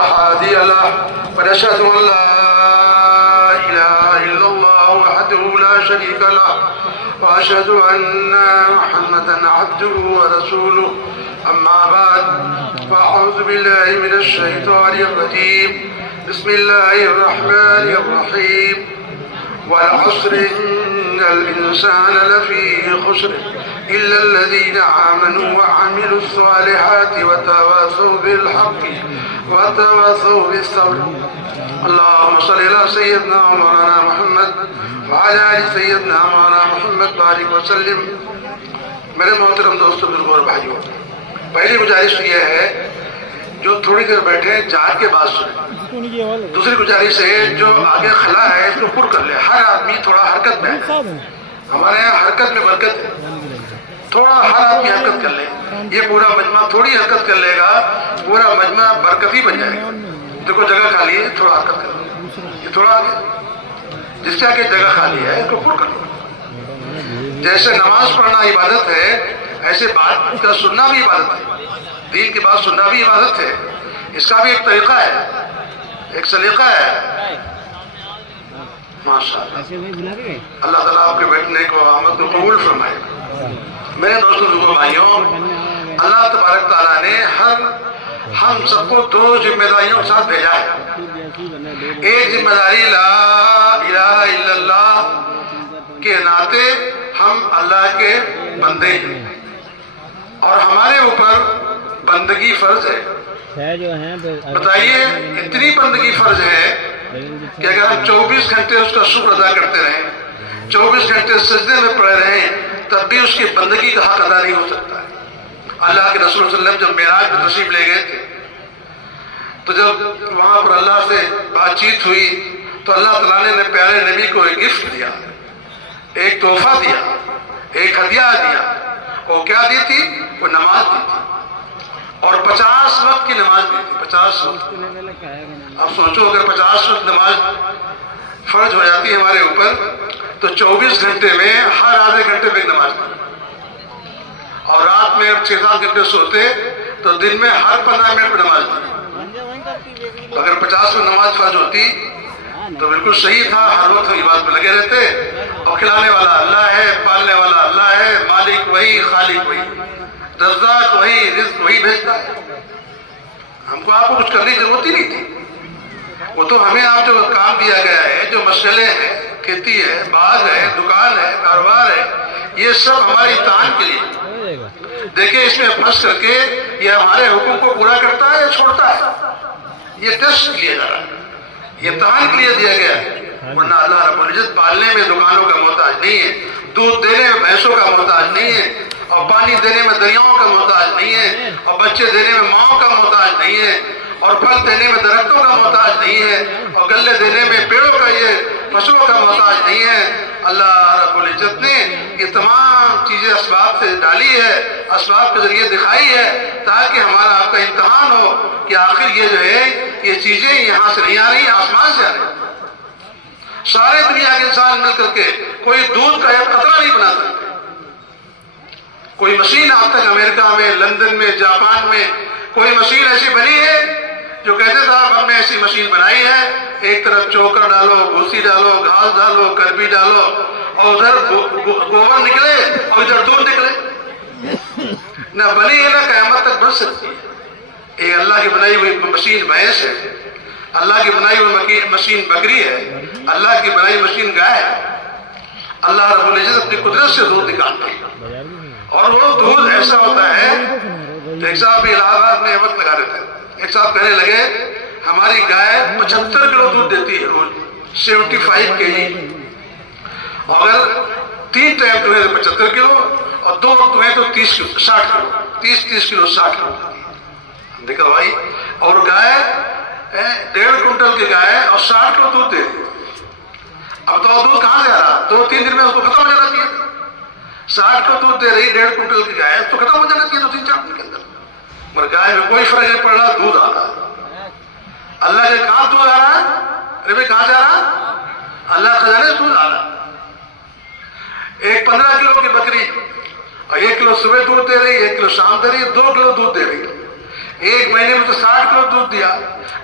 هادي له ونشهد أن لا إله إلا الله وحده لا شريك له وأشهد أن محمدا عبده ورسوله أما بعد فأعوذ بالله من الشيطان الرجيم بسم الله الرحمن الرحيم والعصر إن الإنسان لفي خسر إلا الذين آمنوا وعملوا الصالحات وتواصوا بالحق وتواصوا بالصبر اللهم صل على سيدنا مولانا محمد وعلى آل سيدنا مولانا محمد بارک وسلم. میرے محترم دوستوں بزرگوں اور بھائیوں، پہلی گزارش یہ ہے جو تھوڑی دیر بیٹھے جاگ کے بات سنیں. دوسری گزارش ہے جو آگے خلا ہے اس کو پر کر لے. ہر آدمی تھوڑا حرکت میں ہے. ہمارے یہاں حرکت میں برکت ہے. تھوڑا ہر آدمی حرکت کر لے. یہ پورا مجمع تھوڑی حرکت کر لے گا پورا مجمع برکت ہی بن جائے گا. دیکھو جگہ خالی ہے، تھوڑا حرکت کر لو. یہ تھوڑا آگے جس سے آگے جگہ خالی ہے اس کو پر کر لو. جیسے نماز پڑھنا عبادت ہے ایسے بات کا سننا بھی عبادت ہے. دین کی بات سننا بھی عبادت ہے. اس کا بھی ایک طریقہ ہے، ایک سلیقہ ہے. ماشاءاللہ اللہ تعالیٰ آپ کے بیٹھنے کو آمد کو قبول فرمائے. میرے دوستوں بھائیوں، اللہ تبارک تعالیٰ نے ہم سب کو دو ذمہ داریوں کے ساتھ بھیجا ہے. ایک ذمہ داری لا الہ الا اللہ کے ناطے ہم اللہ کے بندے ہیں اور ہمارے اوپر بندگی فرض ہے. بتائیے اتنی بندگی فرض ہے کہ اگر ہم 24 گھنٹے اس کا شکر ادا کرتے رہیں، 24 گھنٹے سجدے میں پڑے رہیں، تب بھی اس کی بندگی کا حق ادا نہیں ہو سکتا ہے. اللہ کے رسول صلی اللہ علیہ وسلم جب معراج میں تشریف لے گئے تھے تو جب وہاں پر اللہ سے بات چیت ہوئی تو اللہ تعالیٰ نے پیارے نبی کو ایک گفٹ دیا، ایک تحفہ دیا، ایک ہدیہ دیا. وہ کیا دی تھی؟ وہ نماز دی تھی اور 50 وقت کی نماز دی تھی. 50 وقت. اب سوچو اگر 50 وقت نماز فرض ہو جاتی ہے ہمارے اوپر تو 24 گھنٹے میں ہر آدھے گھنٹے میں نماز پڑھتے اور رات میں 6-7 گھنٹے سوتے تو دن میں ہر 15 منٹ میں نماز پڑھتے. اگر 50 میں نماز فرض ہوتی تو بالکل صحیح تھا. ہر وقت ہم عبادت پہ لگے رہتے. اور کھلانے والا اللہ ہے، پالنے والا اللہ ہے، مالک وہی، خالق وہی، رزاق وہی، رزق وہی بھیجتا ہے. ہم کو آپ کو کچھ کرنے کی ضرورت ہی نہیں تھی. وہ تو ہمیں آپ جو کام دیا گیا ہے، جو مشغلے ہیں، کھیتی ہے، باغ ہے، دکان ہے، کاروبار ہے، یہ سب ہماری اطاعت کے لیے. دیکھیں اس میں پھنس کر کے یہ ہمارے حکم کو پورا کرتا ہے یا چھوڑتا ہے. یہ ٹیسٹ لیا جا رہا ہے، یہ امتحان کے لیے دیا گیا ہے. ورنہ اللہ رب العزت پالنے میں دکانوں کا محتاج نہیں ہے، دودھ دینے میں بھینسوں کا محتاج نہیں ہے، اور پانی دینے میں دریاؤں کا محتاج نہیں ہے، اور بچے دینے میں ماؤں کا محتاج نہیں ہے، اور پھل دینے میں درختوں کا محتاج نہیں ہے، اور گلے دینے میں پیڑوں کا یہ فصلوں کا محتاج نہیں ہے. اللہ رب العزت نے یہ تمام چیزیں اسباب سے ڈالی ہے، اسباب کے ذریعے دکھائی ہے تاکہ ہمارا آپ کا امتحان ہو کہ آخر یہ جو ہے یہ چیزیں یہاں سے نہیں آ رہی، آسمان سے آ رہی. سارے دنیا کے انسان مل کر کے کوئی دودھ کا ایک قطرہ نہیں بنا سکتے. کوئی مشین اب تک امریکہ میں، لندن میں، جاپان میں کوئی مشین ایسی بنی ہے جو کہتے صاحب ہم نے ایسی مشین بنائی ہے، ایک طرف چوکر ڈالو، بھوسی ڈالو، گھاس ڈالو، کربی ڈالو اور ادھر گوبر نکلے اور ادھر دودھ نکلے. نہ بنی ہے نہ قیامت تک بن سکتی ہے. یہ اللہ کی بنائی ہوئی مشین بھینس ہے، اللہ کی بنائی ہوئی مشین بکری ہے، اللہ کی بنائی مشین گائے ہے. اللہ رب العزت اپنی قدرت سے دودھ نکالتے ہیں اور وہ دودھ ایسا ہوتا ہے. ایک صاحب الہ آباد میں وقت لگا رہے تھے. ایک صاحب کہنے لگے ہماری گائے 75 کلو دودھ دیتی ہے روز، 75 kg. اگر 3 ٹائم دھوئے تو 75 کلو اور 2 وقت دھوئے تو 30 کلو، 60 کلو، 30 کلو 60 کلو. دیکھا بھائی، اور گائے 1.5 کنٹل کی گائے اور 60 کلو دودھ دے. اب تو دودھ کہاں سے آ رہا؟ 2-3 دن میں اس کو ختم ہو جانا چاہیے. 60 کلو دودھ دے رہی 1.5 کنٹل کی گائے تو ختم ہو جانا چاہیے 2-3-4 دن کے اندر. مگر گائے میں کوئی فرق نہیں پڑ رہا، دودھ آ رہا ہے. اللہ کے کہاں دودھ آ رہا ہے؟ ارے بھائی کہاں سے آ رہا؟ اللہ خزانے سے دودھ آ رہا ہے. ایک 15 کلو کی بکری اور 1 کلو صبح دودھ دے رہی، 1 کلو شام دے رہی، 2 کلو دودھ دے رہی. ایک مہینے میں تو 60 کلو دودھ دیا.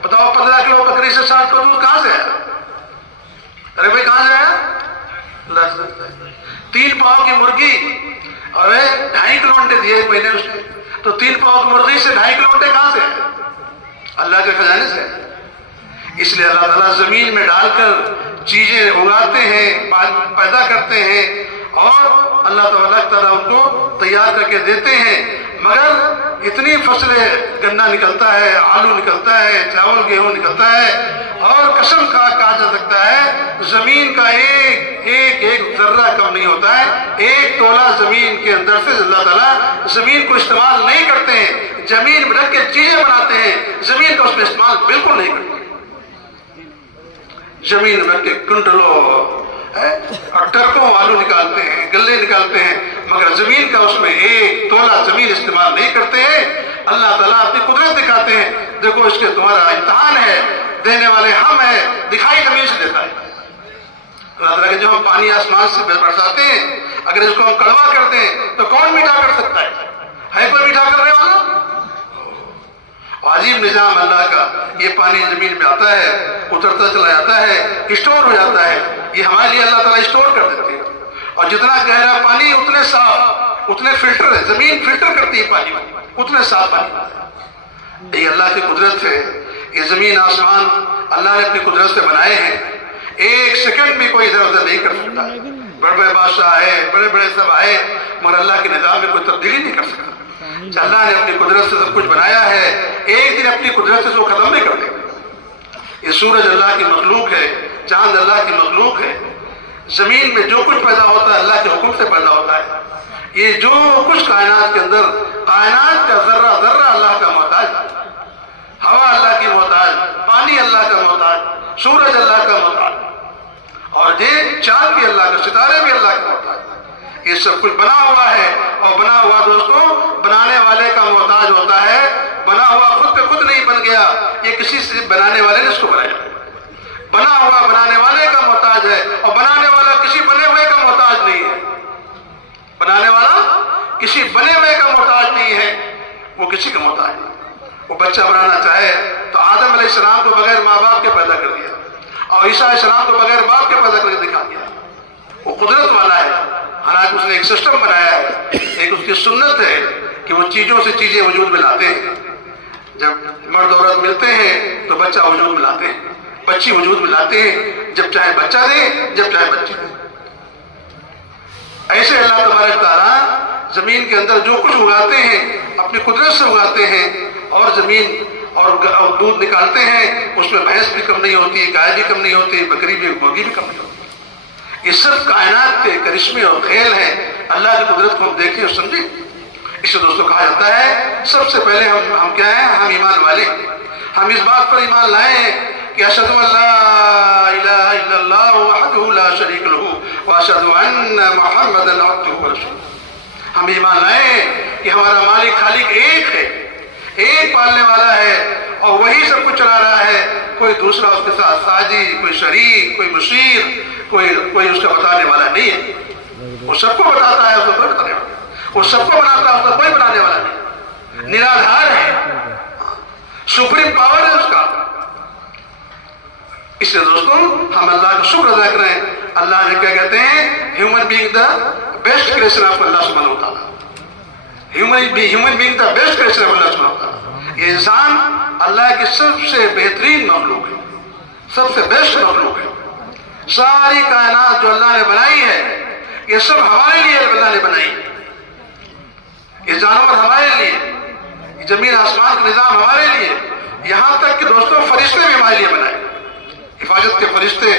بتاؤ 15 کلو بکری سے 60 کلو دودھ کہاں سے آیا؟ ارے بھائی کہاں سے آیا؟ 3 پاؤں کی مرغی اور 2.5 کلو انڈے دیے ایک مہینے اس نے. تو 3 پاؤں کی مرغی سے 2.5 کلو انڈے کہاں سے آئے؟ اللہ کے خزانے سے. اس لیے اللہ تعالیٰ زمین میں ڈال کر چیزیں اگاتے ہیں، پیدا کرتے ہیں، اور اللہ تعالیٰ ان کو تیار کر کے دیتے ہیں. مگر اتنی فصلیں، گنا نکلتا ہے، آلو نکلتا ہے، چاول گیہوں نکلتا ہے، اور قسم کہا جا سکتا ہے زمین کا ایک ذرہ کم نہیں ہوتا ہے. 1 تولہ زمین کے اندر سے اللہ تعالیٰ زمین کو استعمال نہیں کرتے ہیں. زمین میں رکھ کے چیزیں بناتے ہیں، زمین کا اس میں استعمال بالکل نہیں کرتے. زمین میں رکھ کے کنٹلوں اور ٹرکوں آلو نکالتے ہیں، گلے نکالتے ہیں، مگر زمین کا اس میں 1 تولہ زمین استعمال نہیں کرتے ہیں. اللہ تعالیٰ اپنی قدرت دکھاتے ہیں. دیکھو اس کے تمہارا امتحان ہے، دینے والے ہم ہیں. دکھائی زمین سے دیتا ہے اللہ تعالیٰ کہ جب ہم پانی آسمان سے برساتے ہیں، اگر اس کو ہم کڑوا کرتے ہیں تو کون میٹھا کر سکتا ہے کوئی میٹھا کرنے والا؟ عجیب نظام اللہ کا. یہ پانی زمین میں آتا ہے، اترتا چلا جاتا ہے، اسٹور ہو جاتا ہے. یہ ہمارے لیے اللہ تعالیٰ اسٹور کر دیتے ہیں. اور جتنا گہرا پانی اتنے صاف، اتنے فلٹر ہے. زمین فلٹر کرتی ہے پانی، اتنے صاف پانی. یہ اللہ کی قدرت ہے. یہ زمین آسمان اللہ نے اپنی قدرت سے بنائے ہیں. 1 سیکنڈ بھی کوئی ادھر ادھر نہیں کر سکتا. بڑے بڑے بادشاہ آئے، بڑے بڑے سب آئے، مگر اللہ کے نظام میں کوئی تبدیلی نہیں کر سکتا. اللہ نے اپنی قدرت سے سب کچھ بنایا ہے، ایک دن اپنی قدرت سے وہ ختم نہیں کر دے. یہ سورج اللہ کی مخلوق ہے، چاند اللہ کی مخلوق ہے. زمین میں جو کچھ پیدا ہوتا ہے اللہ کے حکم سے پیدا ہوتا ہے. یہ جو کچھ کائنات کے اندر، کائنات کا ذرہ ذرہ اللہ کا محتاج. ہوا اللہ کی محتاج، پانی اللہ کا محتاج، سورج اللہ کا محتاج، اور یہ چاند بھی اللہ کا، ستارے بھی اللہ کا محتاج. یہ سب کچھ بنا ہوا ہے، اور بنا ہوا دوستوں بنانے والے کا محتاج ہوتا ہے. بنا ہوا خود پہ خود نہیں بن گیا، یہ کسی سے بنانے والے نے اس کو بنایا. بنا ہوا بنانے والے کا محتاج ہے، اور بنانے والا کسی بنے ہوئے کا محتاج نہیں ہے. بنانے والا کسی بنے ہوئے کا محتاج نہیں ہے، وہ کسی کا محتاج نہیں. وہ بچہ بنانا چاہے تو آدم علیہ السلام کو بغیر ماں باپ کے پیدا کر دیا، اور عیسیٰ علیہ السلام کو بغیر باپ کے پیدا کر کے دکھا دیا. وہ قدرت والا ہے. حالانکہ اس نے ایک سسٹم بنایا ہے، ایک اس کی سنت ہے کہ وہ چیزوں سے چیزیں وجود میں لاتے ہیں. جب مرد عورت ملتے ہیں تو بچہ وجود میں لاتے ہیں، بچی وجود میں لاتے ہیں، جب چاہے بچہ دے، جب چاہے بچی دے. ایسے اللہ تبارک تعالیٰ زمین کے اندر جو کچھ اگاتے ہیں اپنی قدرت سے اگاتے ہیں، اور زمین اور دودھ نکالتے ہیں. اس میں بھینس بھی کم نہیں ہوتی، گائے بھی کم نہیں ہوتی، بکری بھی، مرغی بھی کم نہیں ہوتی. یہ سب کائنات کے کرشمے اور کھیل ہیں. اللہ کی قدرت کو ہم دیکھیں اور سمجھیں. اس سے دوستوں کہا جاتا ہے سب سے پہلے ہم کیا ہیں؟ ہم ایمان والے. ہم اس بات پر ایمان لائے ہیں کہ اشہد ان لا الہ الا اللہ وحدہ لا شریک لہ واشہد ان محمدا عبدہ ورسولہ. ہم ایمان لائے کہ ہمارا مالک خالق ایک ہے، ایک پالنے والا ہے، اور وہی سب کچھ چلا رہا ہے. کوئی دوسرا اس کے ساتھ ساجی، کوئی شریک، کوئی مشیر، کوئی اس کا بتانے والا نہیں ہے. وہ سب کو بتاتا ہے، اس کو کوئی بتانے والا. وہ سب کو بناتا ہے، اس کا کوئی بنانے والا نہیں. نرادھار ہے، سپریم پاور ہے اس کا. اس لیے دوستوں ہم اللہ کا شکر ادا کریں. اللہ نے کیا کہتے ہیں؟ Human being the best creation of اللہ سبحانہ و تعالیٰ. Human being the best creation of اللہ سبحانہ و تعالیٰ. یہ انسان اللہ کی سب سے بہترین مخلوق ہے، سب سے بیسٹ مخلوق ہے. ساری کائنات جو اللہ نے بنائی ہے یہ سب ہمارے لیے اللہ نے بنائی. یہ جانور ہمارے لیے، یہ زمین آسمان کا نظام ہمارے لیے، یہاں تک کہ دوستوں فرشتے بھی ہمارے لیے بنائے. حفاظت کے فرشتے،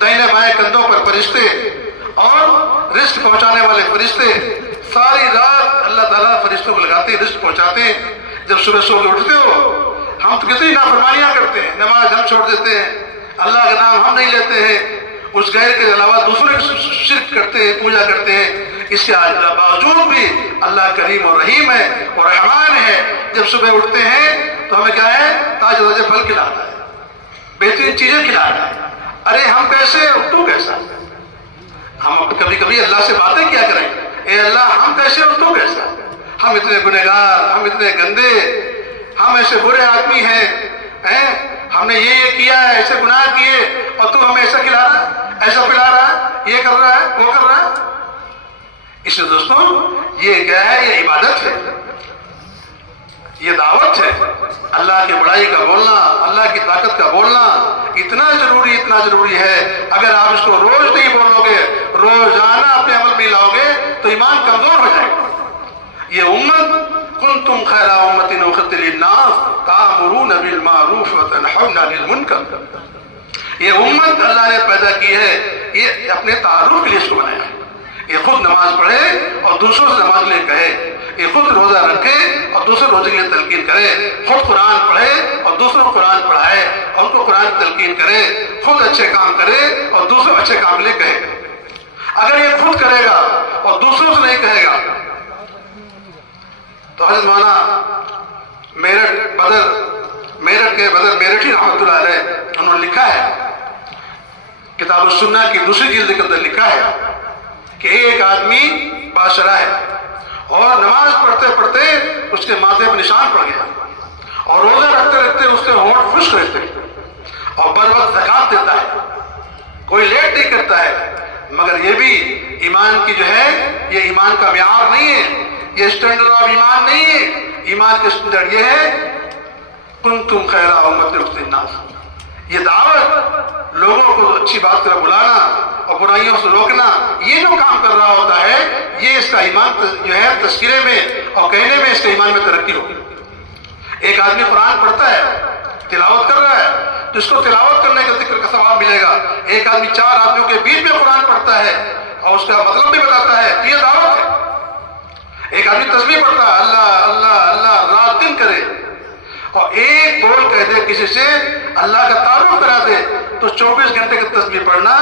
دائیں بائیں کندھوں پر فرشتے، اور رزق پہنچانے والے فرشتے. ساری رات اللہ تعالیٰ فرشتوں کو لگاتے ہیں، رزق پہنچاتے ہیں. جب صبح سو کے اٹھتے ہو، ہم تو کتنی نافرمانیاں کرتے ہیں. نماز ہم چھوڑ دیتے ہیں، اللہ کا نام ہم نہیں لیتے ہیں، اس غیر کے علاوہ دوسرے شرک کرتے ہیں، پوجا کرتے ہیں. اس کے باوجود بھی اللہ کریم اور رحیم ہے اور رحمان ہے. جب صبح اٹھتے ہیں تو ہمیں کیا ہے؟ تازہ تازہ پھل کھلاتا ہے، بہترین چیزیں کھلاتا ہے. ارے ہم کیسے، تو کیسا؟ ہم کبھی کبھی اللہ سے باتیں کیا کریں، اے اللہ ہم کیسے اور تو کیسا؟ ہم اتنے گنہگار، ہم اتنے گندے، ہم ایسے برے آدمی ہیں، ہم نے یہ کیا ہے، ایسے گناہ کیے، اور تو ہمیں ایسا کھلا رہا ہے، ایسا پلا رہا ہے، یہ کر رہا ہے، وہ کر رہا ہے۔ اس لیے دوستوں یہ کیا ہے؟ یہ عبادت ہے، یہ دعوت ہے۔ اللہ کی بڑائی کا بولنا، اللہ کی طاقت کا بولنا اتنا ضروری ہے۔ اگر آپ اس کو روز نہیں بولو گے، روزانہ اپنے عمل میں لاؤ گے تو ایمان کمزور ہو جائے گا۔ یہ امت کنتم خیر امۃ اخرجت للناس تأمرون بالمعروف وتنہون عن المنکر، یہ امت اللہ نے پیدا کی ہے، یہ اپنے تعارف کے لیے اس کو بنایا ہے۔ یہ خود نماز پڑھے اور دوسروں سے نماز لے کہے، یہ خود روزہ رکھے اور دوسرے روزے کے لیے تلقین کرے، خود قرآن پڑھے اور دوسروں کو قرآن پڑھائے اور ان کو قرآن کی تلقین کرے، خود اچھے کام کرے اور دوسروں اچھے کام کے لیے کہے۔ اگر یہ خود کرے گا اور دوسروں سے نہیں کہے گا تو حضرت مولانا میرٹھ کے بدر میرٹھی رحمۃ اللہ علیہ انہوں نے لکھا ہے، کتاب السنہ کی دوسری جلد کے اندر لکھا ہے کہ ایک آدمی بادشاہ ہے اور نماز پڑھتے پڑھتے اس کے ماتھے پر نشان پڑ گیا، اور روزہ رکھتے رکھتے اس کے ہونٹ خشک رہتے اور بر وقت زکات دیتا ہے، کوئی لیٹ نہیں کرتا ہے، مگر یہ بھی ایمان کی جو ہے یہ ایمان کا معیار نہیں ہے، یہ اسٹینڈرڈ آف ایمان نہیں ہے۔ ایمان کے اسٹینڈرڈ یہ ہے کنتم خیر امۃ اخرجت للناس، یہ دعوت، لوگوں کو اچھی بات طرف بلانا اور برائیوں سے روکنا، یہ جو کام کر رہا ہوتا ہے یہ اس کا ایمان جو ہے تذکرے میں اور کہنے میں اس کے ایمان میں ترقی ہوگی۔ ایک آدمی قرآن پڑھتا ہے، تلاوت کر رہا ہے تو اس کو تلاوت کرنے کا ذکر کا ثواب ملے گا۔ ایک آدمی 4 آدمیوں کے بیچ میں قرآن پڑھتا ہے اور اس کا مطلب بھی بتاتا ہے، یہ دعوت ہے۔ ایک آدمی تسبیح پڑھتا ہے، اللہ اللہ اللہ رات دن کرے، اور ایک بول کہہ دے کسی سے، اللہ کا تعارف کرا دے، تو 24 گھنٹے کی تسبیح پڑھنا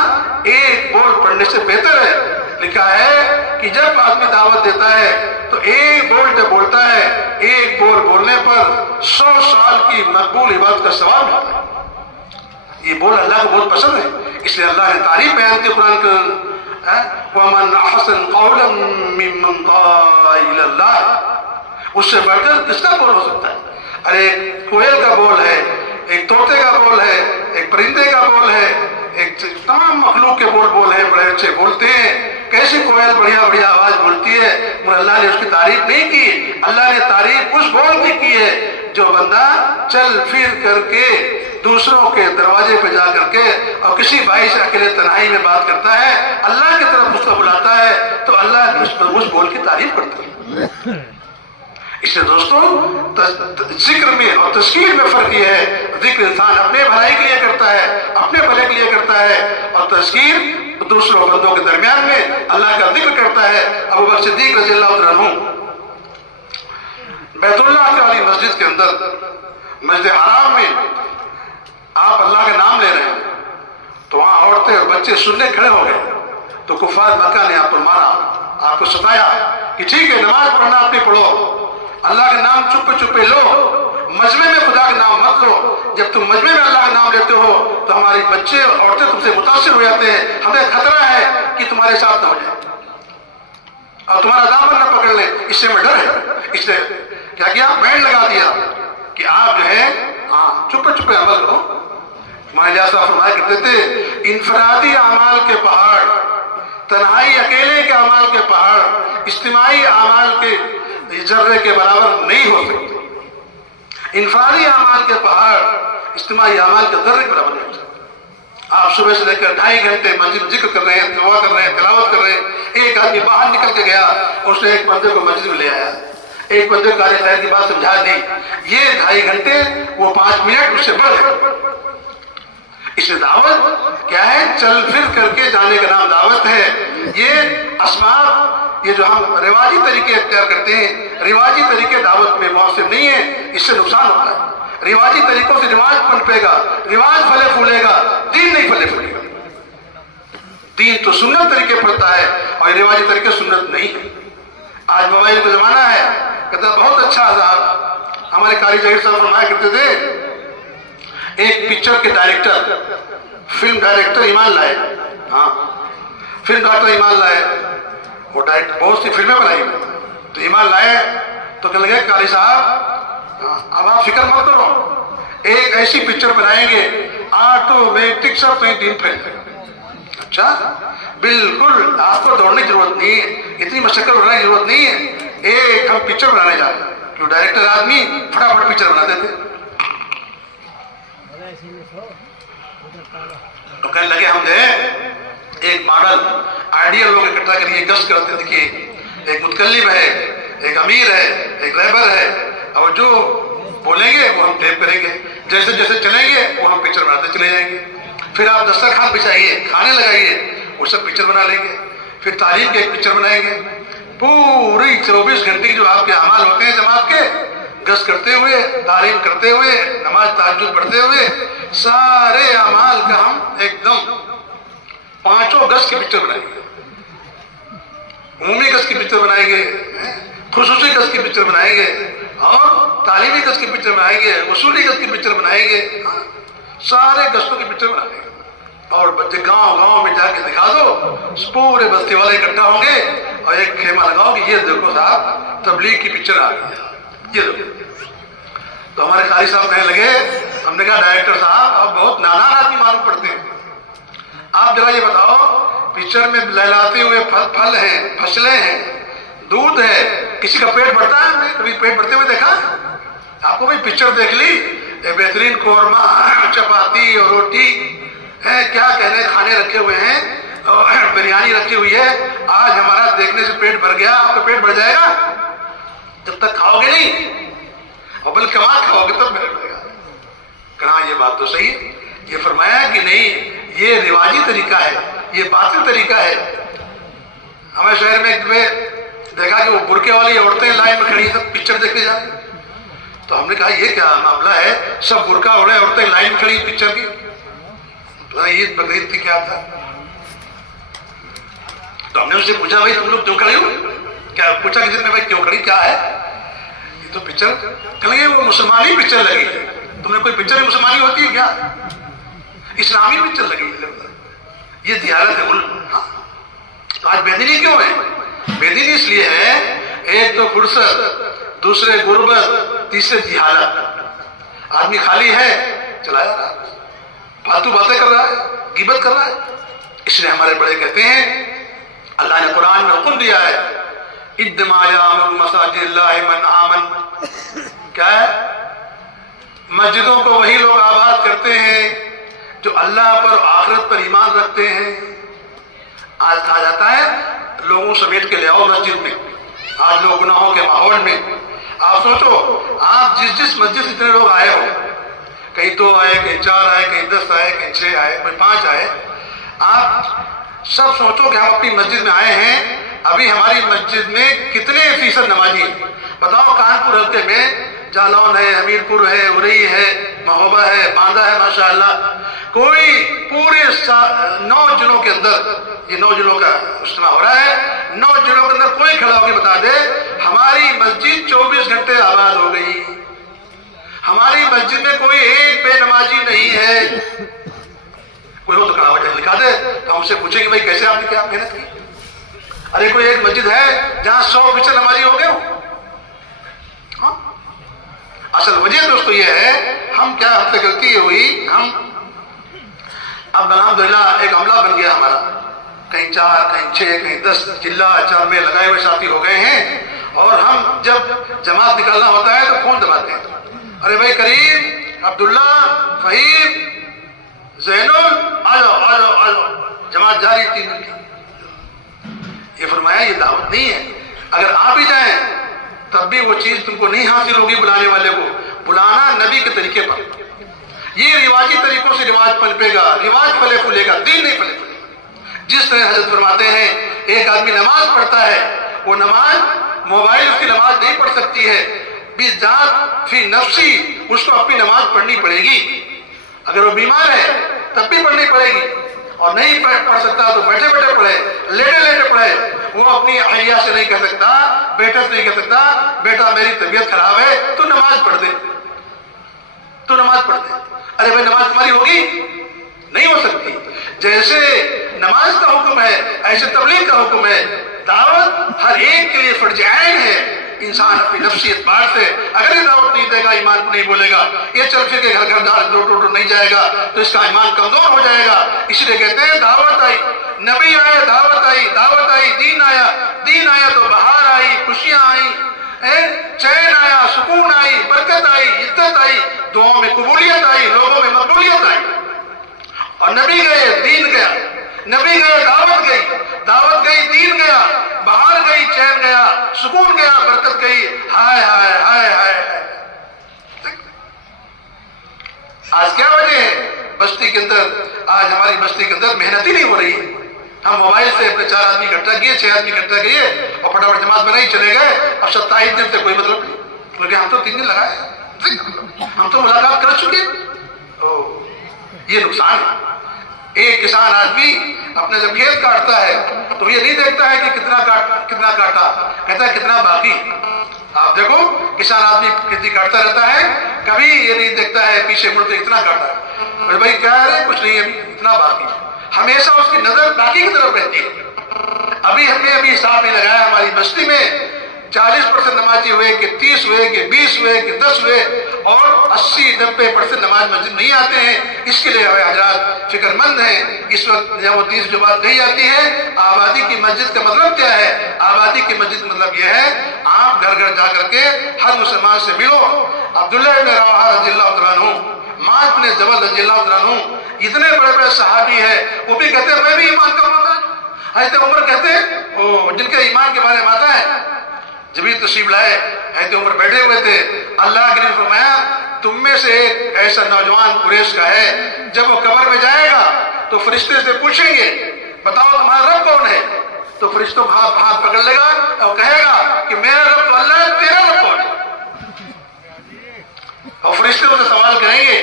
ایک بول پڑھنے سے بہتر ہے۔ لکھا ہے کہ جب آدمی دعوت دیتا ہے تو ایک بول جب بولتا ہے، ایک بول بولنے پر 100 سال کی مقبول عبادت کا ثواب ملتا ہے۔ یہ بول اللہ کو بہت پسند ہے، اس لیے اللہ نے تعریف بیان کی قرآن کا، وَمَنْ أَحْسَنُ قَوْلًا مِّمَّنْ دَعَا إِلَى اللَّهِ، اس سے بڑھ کر کس کا بول ہو سکتا ہے؟ ارے ایک کوئل کا بول ہے، ایک طوطے کا بول ہے، ایک پرندے کا بول ہے، ایک تمام مخلوق کے بول ہیں، بڑے اچھے بولتے ہیں۔ کیسی کوئل بڑھیا آواز بولتی ہے، مگر اللہ نے اس کی تعریف نہیں کی۔ اللہ نے تعریف اس بول کی کی ہے جو بندہ چل پھر کر کے دوسروں کے دروازے پہ جا کر کے اور کسی بھائی سے اکیلے تنہائی میں بات کرتا ہے، اللہ کی طرف اس کو بلاتا ہے تو اللہ اس بول کی تعریف کرتا ہے۔ اس سے دوستوں ذکر میں اور تذکیر میں فرق یہ ہے، ذکر انسان اپنے بھلائی کے لیے کرتا ہے، اپنے بھلے کے لیے کرتا ہے، اور تذکیر دوسروں بندوں کے درمیان میں اللہ کا ذکر کرتا ہے۔ ابو بکر صدیق رضی اللہ عنہ بیت اللہ کی والی مسجد کے اندر، مسجد حرام میں آپ اللہ کا نام لے رہے ہیں تو وہاں عورتیں اور بچے سننے کھڑے ہو گئے، تو کفار مکہ نے آپ پر مارا، آپ کو ستایا کہ ٹھیک ہے نماز پڑھنا اپنی پڑھو، اللہ کا نام چپے لو، مجمع میں خدا کا نام مت لو۔ جب تم مجمع میں اللہ کا نام لیتے ہو تو ہمارے بچے اور عورتیں تم سے متاثر ہو جاتے ہیں، ہمیں خطرہ ہے کہ تمہارے ساتھ نہ ہو جائے اور تمہارا دامن نہ پکڑ لے، اس سے ہمیں ڈر ہے۔ اس نے کیا بینڈ لگا دیا کہ آپ جو ہے چپے عمل کرو۔ ہمارے لحاظ فرمایا کرتے تھے انفرادی اعمال کے پہاڑ، تنہائی اکیلے کے اعمال کے پہاڑ اجتماعی اعمال کے ذرے کے برابر نہیں ہو سکتے۔ انفرادی اعمال کے پہاڑ اجتماعی اعمال کے ذرے کے برابر نہیں ہو سکتے۔ آپ صبح سے لے کر 2.5 گھنٹے مسجد ذکر کر رہے ہیں، دعا کر رہے ہیں، تلاوت کر رہے ہیں، ایک آدمی باہر نکل کے گیا، اس نے ایک بندے کو مسجد میں لے آیا، ایک بندے کو خیر کی بات سمجھا دی، یہ 2.5 گھنٹے وہ 5 منٹ اس سے بڑھ گئے۔ اس سے دعوت کیا ہے؟ چل پھر کر کے جانے کا نام دعوت ہے۔ یہ اسباب، یہ جو ہم رواجی طریقے اختیار کرتے ہیں، رواجی طریقے دعوت میں مؤثر نہیں ہے، اس سے نقصان ہوتا ہے۔ رواجی طریقوں سے رواج پنپے گا، رواج پھلے پھولے گا، دین نہیں پھلے پھولے گا۔ دین تو سنت طریقے پڑتا ہے اور رواجی طریقے سنت نہیں ہے۔ آج موبائل کا زمانہ ہے، کہتا بہت اچھا عذاب۔ ہمارے قاری ظہیر صاحب فرمایا کرتے تھے ایک پکچر کے ڈائریکٹر، فلم ڈائریکٹر ایمان لائے، فلم ڈائریکٹر ایمان لائے، وہ ڈائریکٹر بہت سی فلمیں بنائی، تو ایمان لائے تو کہنے لگے قاری صاحب اب آپ فکر مت کرو، ایک ایسی پکچر بنائیں گے آٹومیٹک سب کہیں دین پھیل جائے گا۔ اچھا بالکل آپ کو دوڑنے کی ضرورت نہیں ہے، اتنی مشقت کرنے کی ضرورت نہیں ہے، ایک ہم پکچر بنانے جا رہے ہیں۔ جو ڈائریکٹر آدمی فٹافٹ پکچر بناتے تھے، تو کہنے لگے ہم جو ہے ایک ماڈل آئیڈیل لوگ اکٹھا کریے، گشت کرتے دیکھیے، ایک متکلم ہے، ایک امیر ہے، ایک رہبر ہے، اور جو بولیں گے وہ ہم ٹیپ کریں گے، جیسے جیسے چلیں گے وہ ہم پکچر بناتے چلے جائیں گے۔ پھر آپ دسترخوان بچھائیے، کھانے لگائیے، وہ سب پکچر بنا لیں گے۔ پھر تعلیم کے ایک پکچر بنائیں گے، پوری 24 گھنٹے کی جو آپ کے اعمال ہوتے ہیں جماعت کے، گشت کرتے ہوئے، تعلیم کرتے ہوئے، نماز تہجد پڑھتے ہوئے، سارے اعمال کا ہم ایک دم 5 گز کی پکچر بنائیں گے، عمومی گز کی پکچر بنائیں گے، خصوصی گز کی پکچر بنائیں گے، اور تعلیمی گز کی پکچر بنائیں گے، اصولی گز کی پکچر بنائیں گے، سارے گزوں کی پکچر بنائیں گے۔ اور بچے گاؤں گاؤں میں جا کے دکھا دو، پورے بستی والے اکٹھا ہوں گے اور ایک خیمہ لگاؤ کہ یہ دیکھو صاحب تبلیغ کی پکچر آ گئی ہے، یہ دیکھو۔ تو ہمارے قاری صاحب کہنے لگے، ہم نے کہا ڈائریکٹر صاحب آپ بہت نادان آدمی معلوم پڑتے ہیں، آپ ذرا یہ بتاؤ پکچر میں لہلاتے ہوئے پھل ہیں، فصلیں ہیں، دودھ ہے، کسی کا پیٹ بھرتا ہے؟ ہم نے کبھی پیٹ بھرتے ہوئے دیکھا؟ آپ کو بھائی پکچر دیکھ لی، ایک بہترین قورمہ، چپاتی اور روٹی ہے، کیا کہنے کھانے رکھے ہوئے ہیں، بریانی رکھی ہوئی ہے، آج ہمارا دیکھنے سے پیٹ بھر گیا، آپ کا پیٹ بھر جائے گا جب تک کھاؤ گے نہیں، اور بلکہ کمال کھاؤ گے تب پیٹ بھرے گا۔ کہاں یہ بات تو صحیح، یہ فرمایا کہ نہیں یہ رواجی طریقہ ہے، یہ باطل طریقہ ہے۔ ہمارے شہر میں ایک دیکھا کہ وہ برقعے والی عورتیں لائن میں کھڑی ہیں، سب پکچر دیکھتے جائیں، تو ہم نے کہا یہ کیا معاملہ ہے، سب برقع اوڑھے عورتیں لائن میں کھڑی ہیں پکچر کی، عید بقرعید تھی کیا تھا؟ تو ہم نے ان سے پوچھا بھائی تم لوگ کیوں کھڑے ہو؟ کیا پوچھا کسی نے بھائی کیوں کھڑی، کیا ہے؟ یہ تو پکچر، کہیں گے وہ مسلمانی پکچر لگی ہے۔ تم نے کوئی پکچر مسلمانی ہوتی ہے کیا؟ اسلامی پکچر لگی ہے، یہ دیانت ہے ملک۔ تو آج بے دینی کیوں ہے؟ بے دینی اس لیے ہے، ایک تو فرصت، دوسرے غربت، تیسرے جہالت۔ آدمی خالی ہے چلا جا رہا ہے، فالتو باتیں کر رہا ہے، غیبت کر رہا ہے۔ اس لیے ہمارے بڑے کہتے ہیں، اللہ نے قرآن میں حکم دیا ہے، انما یعمر مساجد اللہ من آمن، کیا ہے؟ مسجدوں کو وہی لوگ آباد کرتے ہیں جو اللہ پر آخرت پر ایمان رکھتے ہیں۔ آج کہا جاتا ہے لوگوں سمیٹ کے لے آؤ مسجد میں، آج لوگ گناہوں کے ماحول میں۔ آپ سوچو آپ جس مسجد سے اتنے لوگ آئے ہو، کہیں 2 آئے، کہیں 4 آئے، کہیں 10 آئے، کہیں 6 آئے، کہیں 5 آئے، آپ سب سوچو کہ ہم اپنی مسجد میں آئے ہیں، ابھی ہماری مسجد میں کتنے فیصد نمازی ہیں؟ بتاؤ کانپور حلقے میں جالون ہے، امیر پور ہے، ارئی ہے، مہوبہ ہے، باندہ ہے، ماشاءاللہ، کوئی پورے 9 ضلعوں کے اندر، یہ 9 ضلعوں کا اجتماع ہو رہا ہے، 9 ضلعوں کے اندر کوئی کھڑا ہو کے بتا دے ہماری مسجد 24 گھنٹے آباد ہو گئی، ہماری مسجد میں کوئی ایک بے نمازی نہیں ہے؟ کوئی ہو تو کہا وجہ لکھا دے، تو ہم سے پوچھیں کہ بھائی کیسے آپ نے کیا محنت کی؟ ارے کوئی ایک مسجد ہے جہاں 100% نمازی ہو گئے ہو؟ اصل وجہ دوستو یہ ہے، ہم کیا ہم سے غلطی ہوئی، ہم اب الحمدللہ ایک عملہ بن گیا ہمارا، کہیں 4، کہیں 6، کہیں 10 چلہ چار میں لگائے ہوئے ساتھی ہو گئے ہیں، اور ہم جب جماعت نکالنا ہوتا ہے تو فون دباتے ہیں، ارے بھائی کریم، عبداللہ، فہیم، زینل، آ جاؤ آ جاؤ آ جاؤ، جماعت جاری 3 دن کی۔ یہ فرمایا یہ دعوت نہیں ہے، اگر آپ ہی جائیں تب بھی وہ چیز تم کو نہیں حاصل ہوگی، بلانے والے کو بلانا نبی کے طریقے پر۔ یہ رواجی طریقوں سے رواج پنپے گا، رواج پھلے پھولے گا، دین نہیں پھلے پھولے گا۔ جس طرح حضرت فرماتے ہیں ایک آدمی نماز پڑھتا ہے، وہ نماز موبائل اس کی نماز نہیں پڑھ سکتی ہے، بذات فی نفسی اس کو اپنی نماز پڑھنی پڑے گی۔ اگر وہ بیمار ہے تب بھی پڑھنی پڑے گی، اور نہیں پڑھ سکتا تو بیٹھے بیٹھے پڑھے، لیٹے لیٹے پڑھے۔ وہ اپنی اہلیہ سے نہیں کہہ سکتا، بیٹے سے نہیں کہہ سکتا بیٹا میری طبیعت خراب ہے تو نماز پڑھ دے، تو نماز پڑھ دے۔ ارے بھائی نماز تمہاری ہوگی؟ نہیں ہو سکتی۔ جیسے نماز کا حکم ہے ایسے تبلیغ کا حکم ہے، دعوت ہر ایک کے لیے فرض عین ہے، انسان اپنی نفسی اعتبار سے اگر یہ دعوت نہیں دے گا، ایمان کو نہیں بولے گا، یہ چل پھر کے گھر گھر ڈور نہیں جائے گا تو اس کا ایمان کمزور ہو جائے گا۔ اس لیے کہتے ہیں دعوت آئی، نبی آئے، دعوت آئی، دعوت آئی، دین آیا تو بہار آئی، خوشیاں آئی، چین آیا، سکون آئی، برکت آئی، عزت آئی، دعاؤں میں قبولیت آئی، لوگوں میں مقبولیت آئی۔ اور نبی گئے، دین گیا، نبی گئے، دعوت گئی، دین گیا، بہار گئی، چین گیا، سکون گیا، برکت گئی۔ ہائے ہائے ہائے ہائے، آج کیا وجہ ہے بستی کے اندر؟ آج ہماری بستی کے اندر محنت ہی نہیں ہو رہی ہے۔ ہم موبائل سے اپنے 4 آدمی اکٹھا کیے، 6 آدمی اکٹھا کیے اور فٹافٹ جماعت میں نہیں چلے گئے۔ اب 27 دن سے کوئی مطلب نہیں، کیونکہ ہم تو 3 دن لگائے، ہم تو ملاقات کر چکے۔ یہ نقصان ہے۔ ایک کسان آدمی اپنے جب کھیت کاٹتا ہے تو یہ نہیں دیکھتا ہے کہ کتنا کاٹا، کہتا ہے کتنا باقی۔ آپ دیکھو کسان آدمی کھیتی کاٹتا رہتا ہے، کبھی یہ نہیں دیکھتا ہے پیچھے مڑ کے اتنا کاٹا ہے، بھائی کیا ہے، کچھ نہیں ہے، اتنا باقی۔ ہمیشہ اس کی نظر باقی کی طرف رہتی ہے۔ ابھی ہم نے حساب نہیں لگایا، ہماری بستی میں 40% نمازی ہوئے کہ 30 ہوئے کہ 20 ہوئے کہ 10 ہوئے، اور 80-90% نماز مسجد نہیں آتے ہیں۔ اس کے لیے ہمیں حضرات فکر مند ہیں۔ اس وقت جب وہ 30 جو بات کہی جاتی ہے آبادی کی مسجد کا مطلب کیا ہے؟ آبادی کی مسجد مطلب یہ ہے آپ گھر گھر جا کر کے ہر مسلمان سے ملو۔ عبداللہ بن رواحہ رضی اللہ تعالیٰ عنہ، معاذ بن جبل رضی اللہ تعالیٰ عنہ، اتنے بڑے بڑے صحابی ہیں، وہ بھی کہتے ہیں میں بھی ایمان کروں گا۔ حضرت عمر کہتے ہیں جن کے ایمان کے بارے میں آتا ہے، جبھی تشریف لائے حضرت عمر بیٹھے ہوئے تھے، اللہ کے نے فرمایا تم میں سے ایک ایسا نوجوان قریش کا ہے جب وہ قبر میں جائے گا تو فرشتے سے پوچھیں گے بتاؤ تمہارا رب کون ہے؟ تو فرشتوں کو ہاتھ پکڑ لے گا اور کہے گا کہ میرا رب تو اللہ ہے، تیرا رب کون ہے؟ اور فرشتے سے سوال کریں گے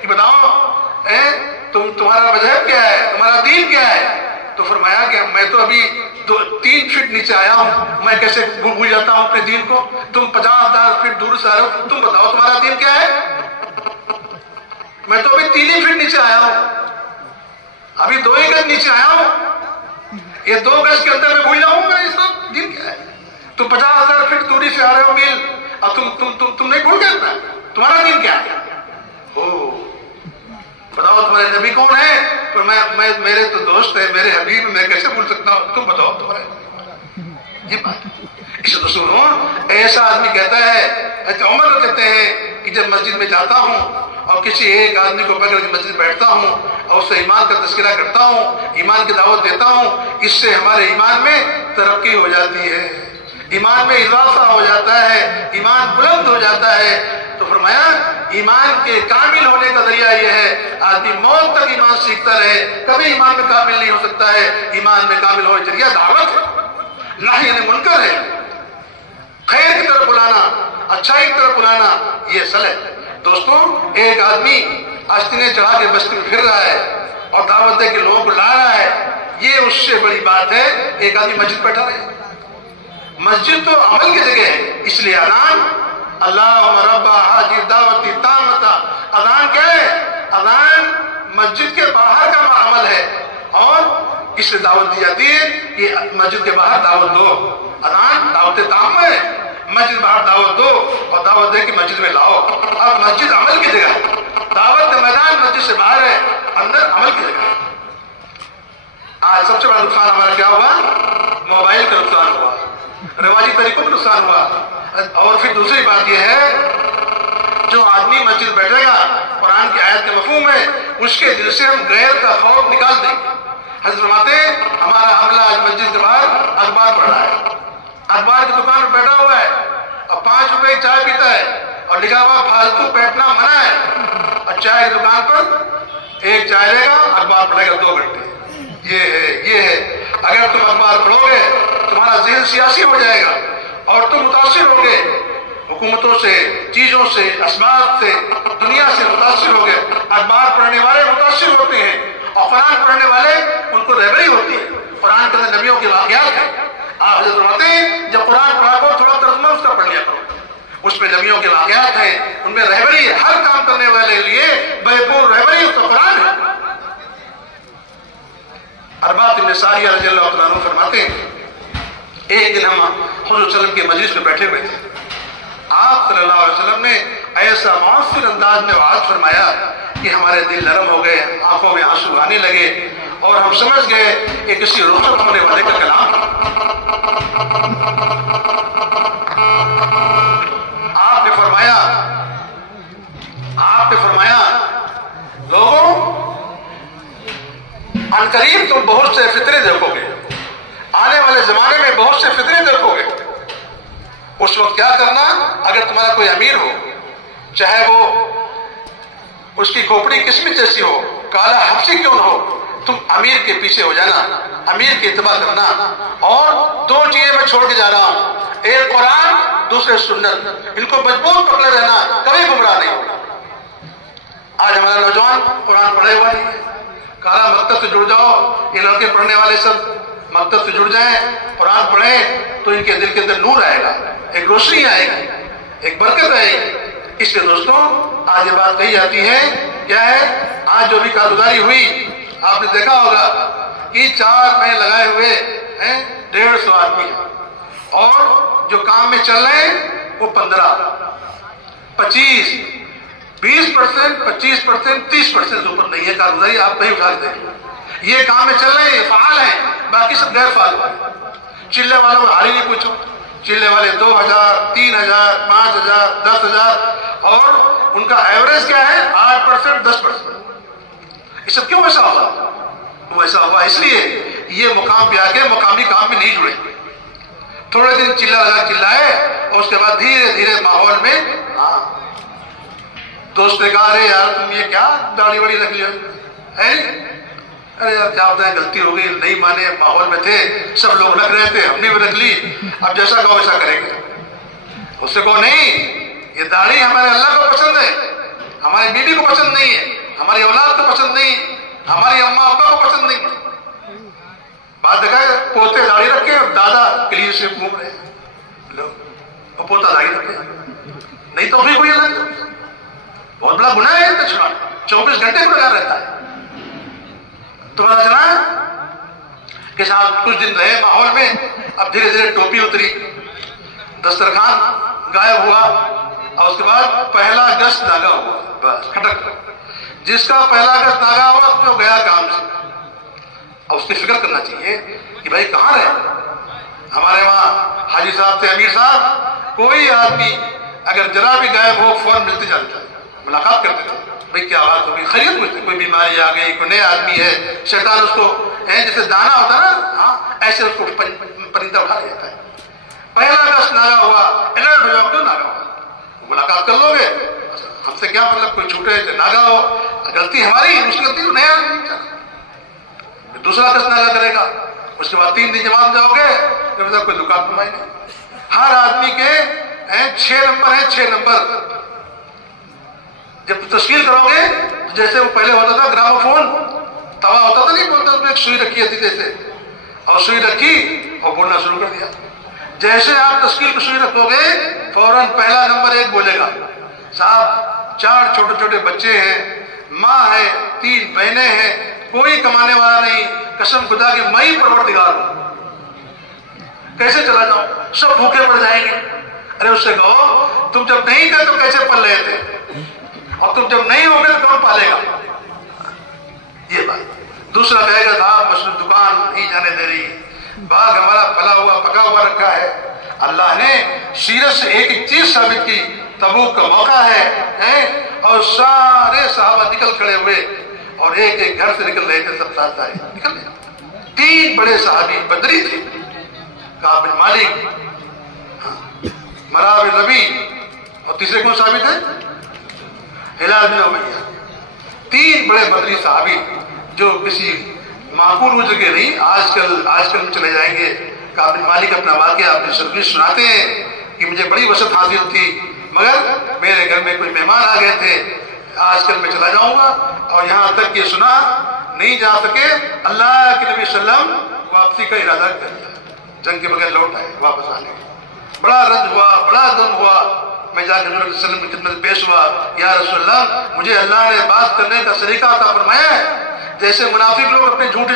کہ بتاؤ تمہارا مذہب کیا ہے، تمہارا دین کیا ہے؟ تو فرمایا کہ میں تو ابھی 3 فٹ نیچے آیا ہوں، میں کیسے بھول جاتا ہوں اپنے دین کو؟ تم 50,000 فٹ دور سے آ رہے ہو، تم بتاؤ تمہارا دین کیا ہے؟ میں تو ابھی 3 فٹ نیچے آیا ہوں، ابھی 2 گز نیچے آیا ہوں، یہ 2 گز کے اندر میں بھول جاؤں گا یہ سب دین کیا ہے؟ تم 50,000 فٹ دوری سے آ رہے ہو میل، اور تم نہیں بھول گئے تمہارا دین کیا ہے؟ بتاؤ تمہارے نبی کون ہے؟ پر میں میرے تو دوست ہے، میرے حبیب، میں کیسے بھول سکتا ہوں؟ تم بتاؤ تمہارے یہ بات۔ اسے تو سنو، ایسا آدمی کہتا ہے، حضرت عمر کو کہتے ہیں کہ جب مسجد میں جاتا ہوں اور کسی ایک آدمی کو پکڑ کے مسجد بیٹھتا ہوں اور اس سے ایمان کا تذکرہ کرتا ہوں، ایمان کی دعوت دیتا ہوں، اس سے ہمارے ایمان میں ترقی ہو جاتی ہے، ایمان میں اضافہ ہو جاتا ہے، ایمان بلند ہو جاتا ہے۔ تو فرمایا ایمان کے کامل ہونے کا ذریعہ یہ ہے آدمی موت تک ایمان سیکھتا رہے، کبھی ایمان میں کامل نہیں ہو سکتا ہے۔ ایمان میں کامل ہونے کا ذریعہ دعوت ہے، نہی عن منکر ہے، خیر کی طرف بلانا، اچھائی کی طرف بلانا، یہ اصل ہے۔ دوستوں ایک آدمی آستینے چڑھا کے بستی میں پھر رہا ہے اور دعوت دے کے لوگوں کو لا رہا ہے، یہ اس سے بڑی بات ہے ایک آدمی مسجد بیٹھا رہے۔ مسجد تو عمل کی جگہ ہے، اس لیے اذان اللہم رب حاضر دعوت تامتا، اذان کیا ہے؟ اذان مسجد کے باہر کا عمل ہے اور اس سے دعوت دی جاتی ہے کہ مسجد کے باہر دعوت دو۔ اذان دعوت تام ہے، مسجد باہر دعوت دو اور دعوت دے کے مسجد میں لاؤ۔ اب مسجد عمل کی جگہ ہے، دعوت کا میدان مسجد سے باہر ہے، اندر عمل کی جگہ ہے۔ آج سب سے بڑا نقصان ہمارا کیا ہوا؟ موبائل کا نقصان ہوا، رواجی طریقوں کا نقصان ہوا۔ اور پھر دوسری بات یہ ہے جو آدمی مسجد بیٹھے گا قرآن کی آیت کے مفہوم ہے اس کے دل سے ہم غیر کا خوف نکال دیں گے۔ حضرت فرماتے ہیں ہمارا حملہ آج مسجد کے باہر اخبار پڑھ رہا ہے، اخبار کی دکان پر بیٹھا ہوا ہے اور 5 روپے کی چائے پیتا ہے اور لکھا ہوا فالتو بیٹھنا منع ہے، اور چائے کی دکان پر ایک چائے لے گا، اخبار پڑھے گا 2 گھنٹے۔ یہ ہے اگر تم اخبار پڑھو گے تمہارا ذہن سیاسی ہو جائے گا اور تم متاثر ہوگے حکومتوں سے، چیزوں سے، اسباب سے، دنیا سے متاثر ہوگے۔ اخبار پڑھنے والے متاثر ہوتے ہیں اور قرآن پڑھنے والے ان کو رہبری ہوتی ہے۔ قرآن کے اندر نبیوں کے واقعات ہیں، آپ حضرت فرماتے ہیں جب قرآن پڑھا کرو تھوڑا ترجمہ اس کا پڑھ لیا کرو، اس میں نبیوں کے واقعات ہیں، ان میں رہبری ہے، ہر کام کرنے والے لیے بھرپور رہبری اس کا قرآن ہے۔ ارباب بن ساریہ رضی اللہ عنہ فرماتے ہیں ایک دن ہم حضور صلی اللہ علیہ وسلم کی مجلس میں بیٹھے ہوئے تھے، آپ صلی اللہ علیہ وسلم نے ایسا معاصر انداز میں وعظ فرمایا کہ ہمارے دل نرم ہو گئے، آنکھوں میں آنسو آنے لگے، اور ہم سمجھ گئے کہ کسی رخصت ہونے والے کا کلام ہے۔ آپ نے فرمایا لوگوں، عنقریب تم بہت سے فتنے دیکھو گے، آنے والے زمانے میں بہت سے فتنے دیکھو گے۔ اس وقت کیا کرنا؟ اگر تمہارا کوئی امیر ہو، چاہے وہ اس کی کھوپڑی قسمت جیسی ہو، کالا حبشی کیوں نہ ہو، تم امیر کے پیچھے ہو جانا، امیر کی اتباع کرنا۔ اور دو چیزیں میں چھوڑ کے جا رہا ہوں، ایک قرآن، دوسرے سنت، ان کو مضبوط پکڑے رہنا، کبھی گمراہ نہیں ہوگا۔ آج ہمارا نوجوان قرآن پڑھے ہوا نہیں ہے، کہا مکتب سے جڑ جاؤ، یہ لڑکے پڑھنے والے سب مکتب سے جڑ جائیں، قرآن پڑھیں تو ان کے دل کے اندر نور آئے گا، ایک روشنی آئے گی، ایک برکت آئے گی۔ اس لیے دوستوں آج یہ بات کہی جاتی ہے، کیا ہے؟ آج جو بھی کارگزاری ہوئی، آپ نے دیکھا ہوگا کہ 4 مہینے لگائے ہوئے ہیں 150 آدمی ہیں، اور جو کام میں چل رہے ہیں وہ 15، 25، 20%، 25%، 30% سے اوپر نہیں ہے کارگزاری، آپ نہیں اٹھا دیں۔ یہ کام میں چل رہے ہیں، فعال ہیں، باقی سب غیر فعال ہیں۔ چلے والوں کو حال ہی نہیں پوچھو، چلے والے 2000، 3000، 5000، 10,000، اور ان کا ایوریج کیا ہے؟ 8%، 10%۔ یہ سب کیوں ایسا ہوگا؟ وہ ایسا ہوا اس لیے یہ مقام پہ آ کے مقامی کام میں نہیں جڑے، تھوڑے دن چلائے، اور اس کے بعد دھیرے دھیرے ماحول میں دوست نے کہا ارے یار تم یہ کیا داڑھی واڑی رکھ لیا ہے؟ ارے یار کیا ہوتا ہے، غلطی ہو گئی، نہیں مانے، ماحول میں تھے، سب لوگ رکھ رہے تھے، ہم نے بھی رکھ لی، اب جیسا کہو ویسا کریں گے۔ اس سے کہو نہیں، یہ داڑھی ہمارے اللہ کو پسند ہے، ہماری بیوی کو پسند نہیں ہے، ہماری اولاد کو پسند نہیں، ہماری اماں ابا کو پسند نہیں۔ بات دیکھا ہے، پوتے داڑھی رکھے اور دادا کلیئر سے گھوم رہے ہیں لوگ، اور پوتا داڑھی رکھے، نہیں تو بھی کوئی الگ بہت بڑا گناہ ہے، تو چھوڑا 24 گھنٹے کو لگا رہتا ہے۔ تو پتا چلا کہ صاحب کچھ دن رہے ماحول میں، اب دھیرے دھیرے ٹوپی اتری، دسترخوان غائب ہوا، اور اس کے بعد 1 اگست ناگا ہوا، بس کھٹک، جس کا 1 اگست ناگا ہوا تو گیا کام سے۔ اب اس کی فکر کرنا چاہیے کہ بھائی کہاں رہے؟ ہمارے وہاں حاجی صاحب تھے، امیر صاحب، کوئی آدمی اگر ذرا بھی غائب ہو فوراً ملتے جاتا ہے، ملاقات کرتے تھے، بھائی کیا بات ہوگی، خیریت ہوئی، کوئی بیماری آ گئی، کوئی نیا آدمی ہے، شیطان اس کو جیسے دانا ہوتا ہے نا، ایسے اس کو پرندہ اٹھا لیتا ہے۔ 1 اگست ناگا ہوا، الرٹ ہو جاؤ، کیوں ناگا ہوا؟ ملاقات کر لو گے، ہم سے کیا مطلب، کوئی چھوٹے ناگا ہو، غلطی ہماری، اس کی غلطی تو نیا آدمی، 2 اگست ناگا کرے گا، اس کے بعد 3 دن جماعت جاؤ گے، پھر کوئی دکان کمائیں گے۔ ہر آدمی کے 6 نمبر ہیں، 6 نمبر۔ جب تشکیل کرو گے، جیسے وہ پہلے ہوتا تھا گرامو فون، توا ہوتا تھا نہیں بولتا، اس میں ایک سوئی رکھی ہوتی جیسے، اور سوئی رکھی اور بولنا شروع کر دیا۔ جیسے آپ تشکیل کی سوئی رکھو گے، فوراً پہلا نمبر 1 بولے گا، صاحب 4 چھوٹے چھوٹے بچے ہیں، ماں ہے، 3 بہنیں ہیں، کوئی کمانے والا نہیں، قسم خدا کی میں ہی پروردگار ہوں، کیسے چلا جاؤں، سب بھوکے پڑ جائیں گے۔ ارے اس سے کہو تم جب نہیں تھے تو کیسے پل رہے تھے، اور تم جب نہیں ہوگے تو کون پالے گا؟ یہ بات۔ دوسرا کہے گا صاحب مسجد دکان نہیں جانے دے رہی، باغ ہمارا پھلا ہوا پکا ہوا رکھا ہے۔ اللہ نے سیرت سے ایک چیز ثابت کی، تبوک کا موقع ہے، اور سارے صحابہ نکل کھڑے ہوئے، اور ایک ایک گھر سے نکل رہے تھے، سب ساتھ آئے نکل رہے۔ 3 بڑے صحابی بدری تھے، کعب بن مالک، مرا بن ربی، اور تیسرے کون صحابی تھے؟ ہلال بن امیہ۔ 3 بڑے بدری صحابی جو کسی معقول وہ جگہ نہیں، آج کل میں چلے جائیں گے۔ کعب بن مالک اپنا واقعہ اپنی سرگوش سناتے ہیں کہ مجھے بڑی وسعت حاصل تھی، مگر میرے گھر میں کوئی مہمان آ گئے تھے، آج کل میں چلا جاؤں گا، اور یہاں تک یہ سنا نہیں جا سکے، اللہ کے نبی صلی اللہ علیہ وسلم واپسی کا ارادہ کر لیا، جنگ کے بغیر لوٹ آئے واپس آنے کے۔ بڑا رنج ہوا، بڑا غم ہوا، میں جا کے نبی صلی اللہ علیہ وسلم کی خدمت پیش ہوا، یا رسول اللہ مجھے اللہ نے بات کرنے کا طریقہ عطا فرمایا ہے، جیسے منافق لوگ اپنے جھوٹے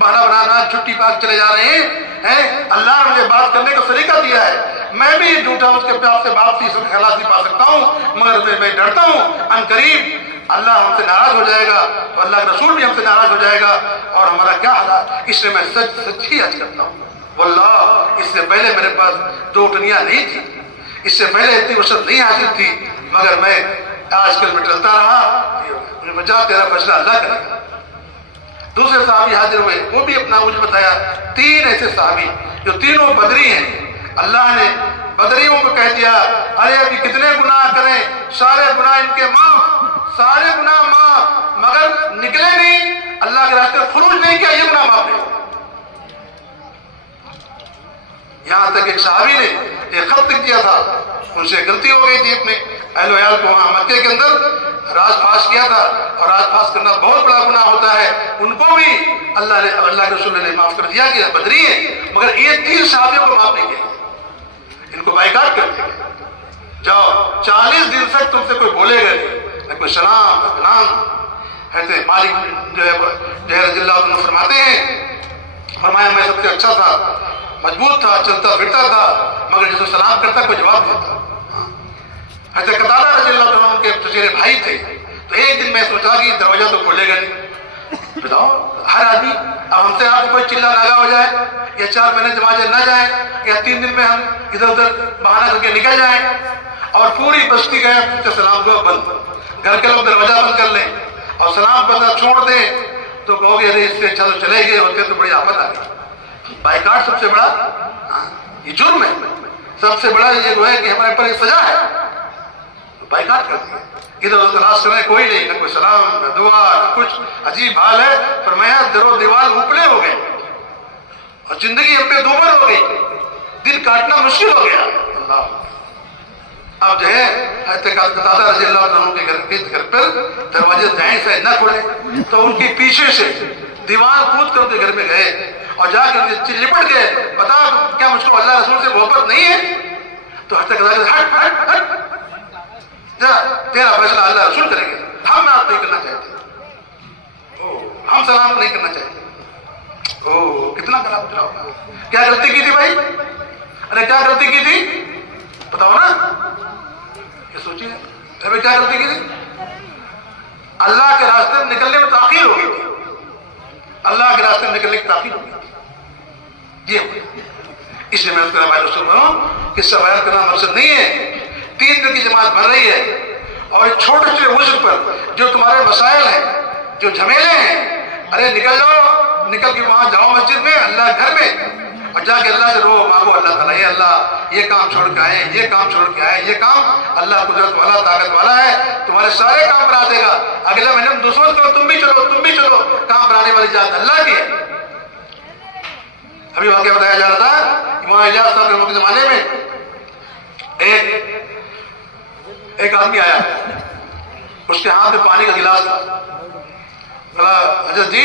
بہانا بنانا چھٹی پاک چلے جا رہے ہیں. اللہ نے مجھے بات کرنے کا طریقہ دیا ہے. میں بھی جھوٹا اس کے پیار سے بات سے خلاصی پا سکتا ہوں، مگر میں ڈرتا ہوں ان قریب اللہ ہم سے ناراض ہو جائے گا تو اللہ کے رسول بھی ہم سے ناراض ہو جائے گا اور ہمارا کیا حالات. اس لیے میں سچ ہی عرض کرتا ہوں واللہ اس سے پہلے میرے پاس 2 دنیا نہیں تھی، اس سے پہلے اتنی وسعت نہیں حاصل تھی، مگر میں آج کل میں ڈرتا رہا. جا تیرا فیصلہ اللہ کرے گا. دوسرے صحابی حاضر ہوئے، وہ بھی اپنا مجھے بتایا. 3 ایسے صحابی جو تینوں بدری ہیں. اللہ نے بدریوں کو کہہ دیا ارے ابھی کتنے گناہ کریں، سارے گناہ ان کے معاف، سارے گناہ معاف، مگر نکلے نہیں، اللہ کے راستے خروج نہیں کیا، یہ گناہ معاف نہیں. یہاں تک ایک صحابی نے ایک خط لکھ دیا تھا، ان سے غلطی ہو گئی تھی، اپنے اہل و عیال کو وہاں مکے کے اندر راز پاس کیا تھا، اور راز پاس کرنا بہت بڑا گناہ ہوتا ہے. ان کو بھی اللہ کے رسول نے معاف کر دیا کہ بدری ہیں، مگر یہ 3 صحابیوں کو معاف نہیں کیا. ان کو بائیکاٹ کر دیا. جاؤ 40 دن تک تم سے کوئی بولے گا نہ کوئی سلام نہ کلام. ایسے مالک جو ہے رضی اللہ عنہ فرماتے ہیں، فرمایا میں سب سے اچھا تھا، مضبوط تھا، چلتا پھرتا تھا، مگر جسے سلام کرتا کوئی جواب دیتا. ایسے قتادہ رضی اللہ عنہ کے چچیرے بھائی تھے. تو ایک دن میں سوچا کہ دروازہ تو کھولے گا نہیں. بتاؤ ہر آدمی اب ہم سے آپ کوئی چلا ناگا ہو جائے یا 4 مہینے جماعت نہ جائیں یا 3 دن میں ہم ادھر ادھر بہانہ کر کے نکل جائیں اور پوری بستی گئے پوچھتے سلام کو بند، گھر کے لوگ دروازہ بند کر لیں اور سلام کرنا چھوڑ دیں تو کہو گے ارے اس سے اچھا تو چلے گئے ہوتے تو بڑی آفت آ گئی. بائیکاٹ سب سے بڑا یہ جرم ہے، سب سے بڑا یہ جو ہے کہ ہمارے پر یہ سزا ہے. بائیکاٹ کر دیا. ادھر ادھر تلاش کرنے کوئی نہیں، نہ کوئی سلام نہ دعا نہ کچھ. عجیب حال ہے. فرمایا در و دیوار اوپلے ہو گئے اور زندگی ہم پہ دوبر ہو گئی، دل کاٹنا مشکل ہو گیا. اللہ اب جو ہے قتادہ رضی اللہ عنہ کے گھر پر دروازے دائیں سے نہ کھلے تو ان کے پیچھے سے دیوار کود کر کے گھر میں گئے اور جا کر لپٹ گئے. بتا کیا مجھ کو اللہ رسول سے محبت نہیں ہے؟ تو ہٹ ہٹ ہٹ تیرا فیصلہ اللہ رسول کریں گے، ہم بات نہیں کرنا چاہتے، ہم سلام نہیں کرنا چاہتے. کتنا خراب اترا ہوگا. کیا غلطی کی تھی بھائی؟ ارے کیا غلطی کی تھی بتاؤ نا، یہ سوچیے ابھی کیا غلطی کی تھی. اللہ کے راستے میں نکلنے میں تاخیر ہو گئی تھی، اللہ کے راستے میں نکلنے کی تاخیر ہو گئی تھی. اس لیے میں بھائی رسول ہوں کہ سوال کرنا مقصد نہیں ہے. 3 دن کی جماعت بن رہی ہے اور چھوٹے چھوٹے وزن پر جو تمہارے مسائل ہیں، جو جھمیلے ہیں، ارے نکل جاؤ، نکل کے وہاں جاؤ مسجد میں، اللہ گھر میں، اور جا کے اللہ سے رو مانگو اللہ تعالیٰ یہ اللہ یہ کام چھوڑ کے آئے، یہ کام چھوڑ کے آئے، یہ کام اللہ قدرت والا طاقت والا ہے، تمہارے سارے کام بنا دے گا. اگلے مہینے میں دوسروں کو تم بھی چلو، کام بنانے والی ذات اللہ کی ہے. ابھی واقعہ بتایا جا رہا تھا امام الیاس صاحب کے زمانے میں ایک آدمی آیا، اس کے ہاتھ میں پانی کا گلاس تھا. بولا حضرت جی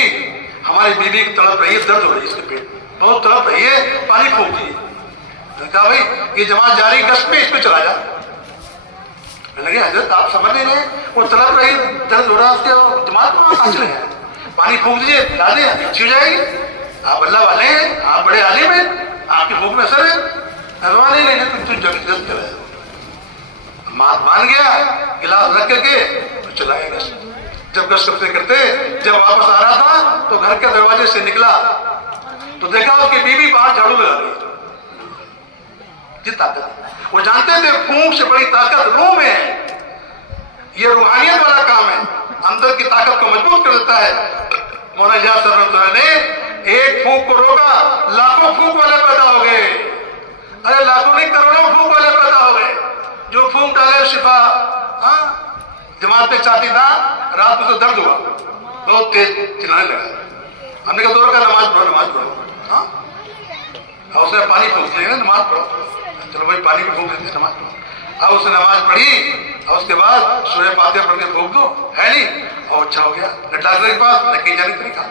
ہماری بیوی کی تڑپ رہی ہے، درد ہو رہی ہے، اس کے پیٹ بہت تڑپ رہی ہے، پانی پھونک دیجیے. کہا بھائی یہ جماعت جاری گشت میں اس پہ چلا جا. میں لگے حضرت آپ سمجھ نہیں رہے، وہ تڑپ رہی درد ہو رہا ہے اس کے، جماعت کو وہاں چلے ہیں، پانی پھونک دیجیے لا دیں اچھی ہو جائے گی. آپ اللہ والے ہیں، آپ بڑے عالم ہیں، آپ کی پھونک میں اثر ہے. نہیں تم جلد چلا جاؤ. مات مان گیا، گلاس رکھ کر کے چلا گیا گشت. جب گشت کرتے جب واپس آ رہا تھا تو گھر کے دروازے سے نکلا تو دیکھا اس کی بیوی باہر جھاڑو لگا رہی. جی طاقت وہ جانتے تھے پھونک سے بڑی طاقت روح میں ہے. یہ روحانیت والا کام ہے، اندر کی طاقت کو مضبوط کر دیتا ہے. مولانا الیاس صاحب رحمۃ اللہ نے ایک پھونک کو روکا، لاکھوں پھونک والے پیدا ہو گئے. ارے لاکھوں نہیں کروڑوں پھونک والے پیدا ہو گئے جو پھونک ڈالے شفا. جماعت پہ چاہتی تھا، رات کو تو درد ہوا، بہت تیز چلانے لگا. ہم نے کہا دور کا نماز پڑھو. اس نے پانی پھونک دیا، نماز پڑھو. چلو بھائی پانی بھی پھونک دیتے، نماز پڑھو. اب اس نے نماز پڑھی اور اس کے بعد سورہ فاتحہ پڑھ کے پھونک دو، ہے نہیں، اور اچھا ہو گیا. نہ ڈاکٹر کے پاس نہ کہیں جانے کا طریقہ.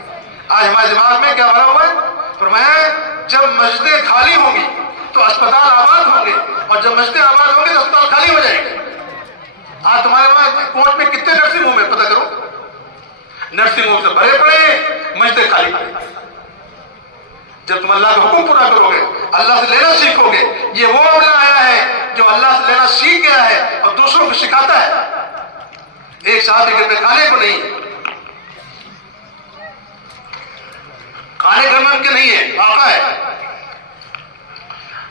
آج ہمارے دماغ میں کیا بھرا ہوا ہے؟ فرمایا جب مسجدیں خالی ہوں گی تو اسپتال آباد ہوں گے، اور جب مسجدیں آباد ہوں گے تو اسپتال خالی ہو جائیں گے. آج تمہارے وہاں کوچ میں کتنے نرسنگ ہوم ہے پتہ کرو. نرسنگ ہوم سے بھرے پڑے، مسجدیں خالی پڑے. جب تم اللہ کا حکم پورا کرو گے، اللہ سے لینا سیکھو گے، یہ وہ معاملہ آیا ہے جو اللہ سے لینا سیکھ گیا ہے اور دوسروں کو سکھاتا ہے۔ ایک صاحب کے گھر میں کھانے کو نہیں، کھانے گھر میں ان کے نہیں ہے، آقا ہے،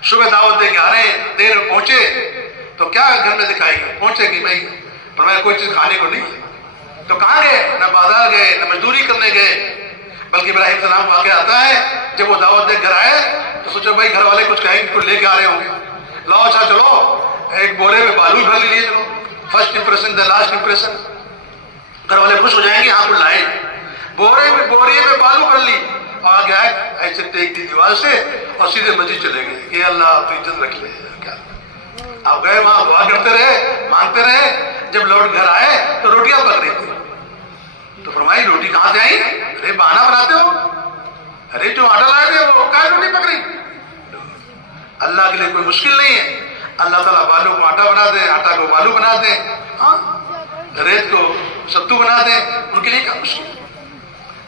صبح دعوت دے کے آ رہے ہیں، دیر میں پہنچے تو کیا گھر میں دکھائے گا، پہنچے کہ بھائی فرمایا کوئی چیز کھانے کو نہیں، تو کہاں گئے؟ نہ بازار گئے، نہ مزدوری کرنے گئے، بلکہ ابراہیم السلام واقعہ آتا ہے جب وہ دعوت دے گھر آئے تو سوچو بھائی گھر والے کچھ کہیں گے، کچھ لے کے آ رہے ہوں گے، لاؤ اچھا چلو ایک بورے میں بالو بھر لیجیے، چلو first impression the last impression, گھر والے خوش ہو جائیں گے، ہاں کو لائے بورے میں بالو کر لی، آگے آئے ایسے ٹیک دی دیوار سے اور سیدھے مسجد چلے گئے کہ اللہ تو عزت رکھ لے، کیا آپ گئے وہاں دعا کرتے رہے، مانگتے رہے، جب لوٹ گھر آئے تو روٹیاں پک رہی تھی، تو فرمائی روٹی کہاں سے آئی؟ ارے بہانہ بناتے ہو، ارے جو آٹا لائے تھے وہ کیا روٹی پک رہی؟ اللہ کے لیے کوئی مشکل نہیں ہے، اللہ تعالیٰ بالوں کو آٹا بنا دے، آٹا کو بالو بنا دے، ہاں ریت کو ستو بنا دے، ان کے لیے کیا مشکل؟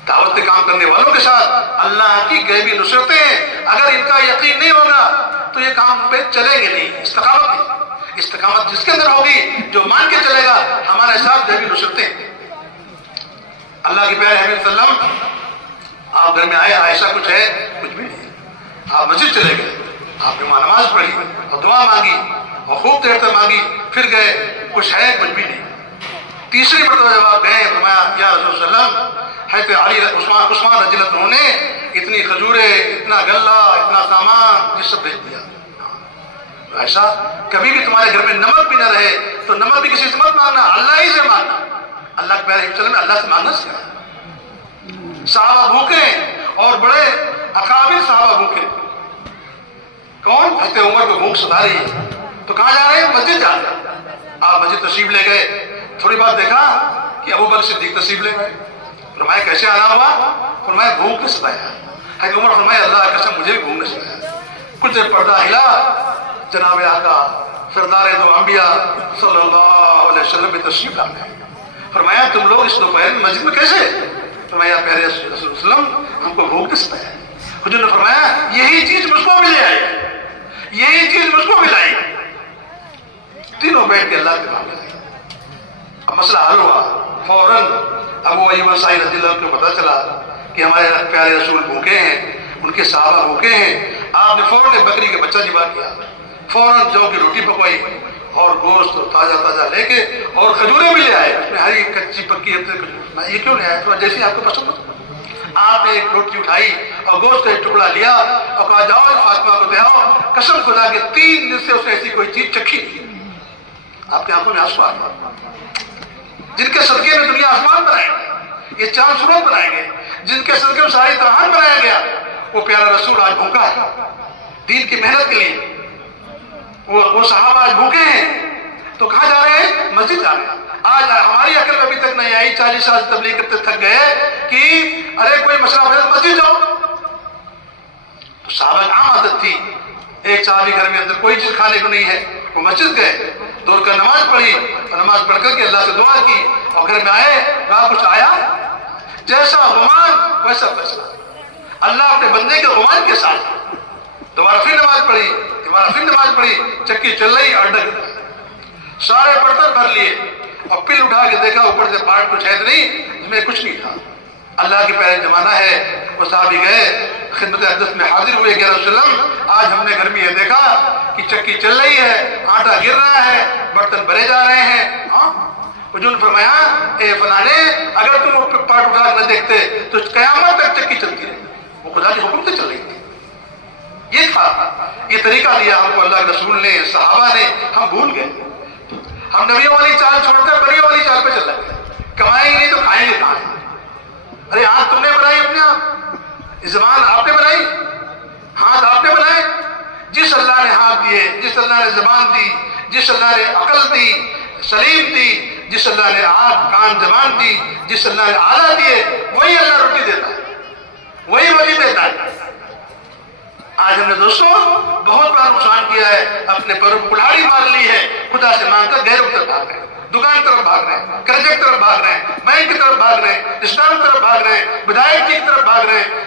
دعوت کے کام کرنے والوں کے ساتھ اللہ کی غیبی نصرتیں ہیں، اگر ان کا یقین نہیں ہوگا تو یہ کام پہ چلیں گے نہیں۔ استقامت جس کے اندر ہوگی، جو مان کے چلے گا ہمارے ساتھ غیبی نصرتیں۔ اللہ کے پیارے حبیب صلی اللہ علیہ وسلم آپ گھر میں آئے، عائشہ کچھ ہے؟ کچھ بھی نہیں، آپ مسجد چلے گئے، آپ نے نماز پڑھی اور دعا مانگی اور خوب دیر تک مانگی، پھر گئے، کچھ ہے؟ کچھ بھی نہیں۔ تیسری مرتبہ جب آپ گئے فرمایا یا رسول اللہ حضرت علی عثمان رضی اللہ عنہ نے اتنی کھجوریں، اتنا غلہ، اتنا سامان یہ سب بھیج دیا۔ ایسا کبھی بھی تمہارے گھر میں نمک بھی نہ رہے تو نمک بھی کسی سے مت مانگنا، اللہ ہی سے مانگنا۔ اللہ کے پیارے وسلم نے اللہ سے مانگنا سکھایا۔ صحابہ بھوکے اور بڑے اکابر صحابہ بھوکے، کون؟ حضرت عمر کو بھوک ستا رہی ہے تو کہاں جا رہے ہیں؟ مسجد جا رہے ہیں۔ آپ مسجد تشریف لے گئے، تھوڑی بات دیکھا کہ ابو بکر صدیق تشریف لے گئے، فرمایا کیسے آنا ہوا؟ فرمایا بھوک نے ستایا۔ حضرت عمر فرمایا اللہ کی قسم مجھے بھی بھوک نے ستایا۔ کچھ دیر پردہ ہلا، جناب آقا سردار دو انبیاء صلی اللہ علیہ وسلم میں تشریف لا گئے۔ فرمایا تم لوگ اس دوپہر میں مسجد میں کیسے؟ فرمایا پیارے رسول اللہ علیہ وسلم ہم کو بھوک نے ستایا۔ حضور نے فرمایا یہی چیز مجھ کو ملے آئی، یہی چیز مجھ کو ملائی۔ تینوں بیٹھ کے اللہ کے معاملے سے اب مسئلہ حل ہوا۔ فوراً ابو ایوب انصاری رضی اللہ عنہ کو پتہ چلا کہ ہمارے پیارے رسول بھوکے ہیں، ان کے صحابہ بھوکے ہیں۔ آپ نے فوراً بکری کا بچہ ذبح کیا، فوراً جو کی روٹی پکوائی اور گوشت تازہ تازہ لے کے اور کھجوریں بھی لے آئے، اس میں ہری کچی پکی کھجور، یہ کیوں لے آئے؟ جیسے آپ کو پسند ہو۔ آپ نے ایک روٹی اٹھائی اور گوشت کا ایک ٹکڑا لیا اور کہا جاؤ فاطمہ کو دے آؤ۔ قسم خدا کے 3 دن سے اسے ایسی کوئی چیز چکھی نہیں۔ آپ کی آنکھوں میں آنسو آ گیا۔ جن کے صدقے میں دنیا آسمان بنائے گے، یہ چاند سورج بنائے گے، جن کے صدقے میں ساری جہان بنایا گیا، وہ پیارا رسول آج بھوکا ہے دین کی محنت کے لیے۔ وہ صحابہ آج بھوکے ہیں تو کہاں جا رہے ہیں؟ مسجد جا رہے ہیں۔ آج ہماری عقل ابھی تک نہیں آئی، 40 سال تبلیغ کرتے تھک گئے کہ ارے کوئی مسئلہ ہے مسجد جاؤ۔ تو صحابہ کی عام عادت تھی، ایک صحابی گھر میں اندر کوئی چیز کھانے کو نہیں ہے، وہ مسجد گئے، دور کا نماز پڑھی اور نماز پڑھ کر کے اللہ سے دعا کی اور گھر میں آئے، وہاں کچھ آیا جیسا گمان ویسا فیصلہ۔ اللہ اپنے بندے کے گمان کے ساتھ دوبارہ پھر نماز پڑھی، دوبارہ پھر نماز پڑھی، چکی چل رہی اور ڈگ سارے برتن بھر لیے اور پھر اٹھا کے دیکھا اوپر سے پارٹ کچھ ہے نہیں، اس میں کچھ نہیں تھا۔ اللہ کے پیارے زمانہ ہے، وہ صحابی گئے خدمت اقدس میں حاضر ہوئے کہ رسول اللہ آج ہم نے گھر میں یہ دیکھا کہ چکی چل رہی ہے، آٹا گر رہا ہے، برتن بھرے جا رہے ہیں۔ حضور نے فرمایا اے فلانے اگر تم وہ پارٹ اٹھا نہ دیکھتے تو قیامت تک چکی چلتی رہی، وہ خدا کے حکم سے چل رہی تھی۔ یہ تھا، یہ طریقہ دیا ہم کو اللہ کے رسول نے، صحابہ نے، ہم بھول گئے۔ ہم نبیوں والی چال چھوڑ کر پریوں والی چال پہ چل رہے ہیں، کمائیں گے نہیں تو کھائیں گے کہاں؟ ارے ہاتھ تم نے بنائی اپنے آپ، زبان آپ نے بنائی، ہاتھ آپ نے بنائے۔ جس اللہ نے ہاتھ دیے، جس اللہ نے زبان دی، جس اللہ نے عقل دی، سلیم دی، جس اللہ نے آنکھ کان زبان دی، جس اللہ نے آلہ دیے، وہی اللہ روٹی دیتا ہے، وہی روٹی دیتا ہے۔ آج ہم نے دوستوں بہت بڑا نقصان کیا ہے، اپنے پیروں کو کلاڑی مار لی ہے، خدا سے مانگ کر غیروں کی طرف بھاگ رہے ہیں، دکان کی طرف بھاگ رہے ہیں، قرضے کی طرف بھاگ رہے ہیں، بینک کی طرف بھاگ رہے ہیں، اسلام کی طرف بھاگ رہے ہیں، ودھائک جی کی طرف بھاگ رہے ہیں،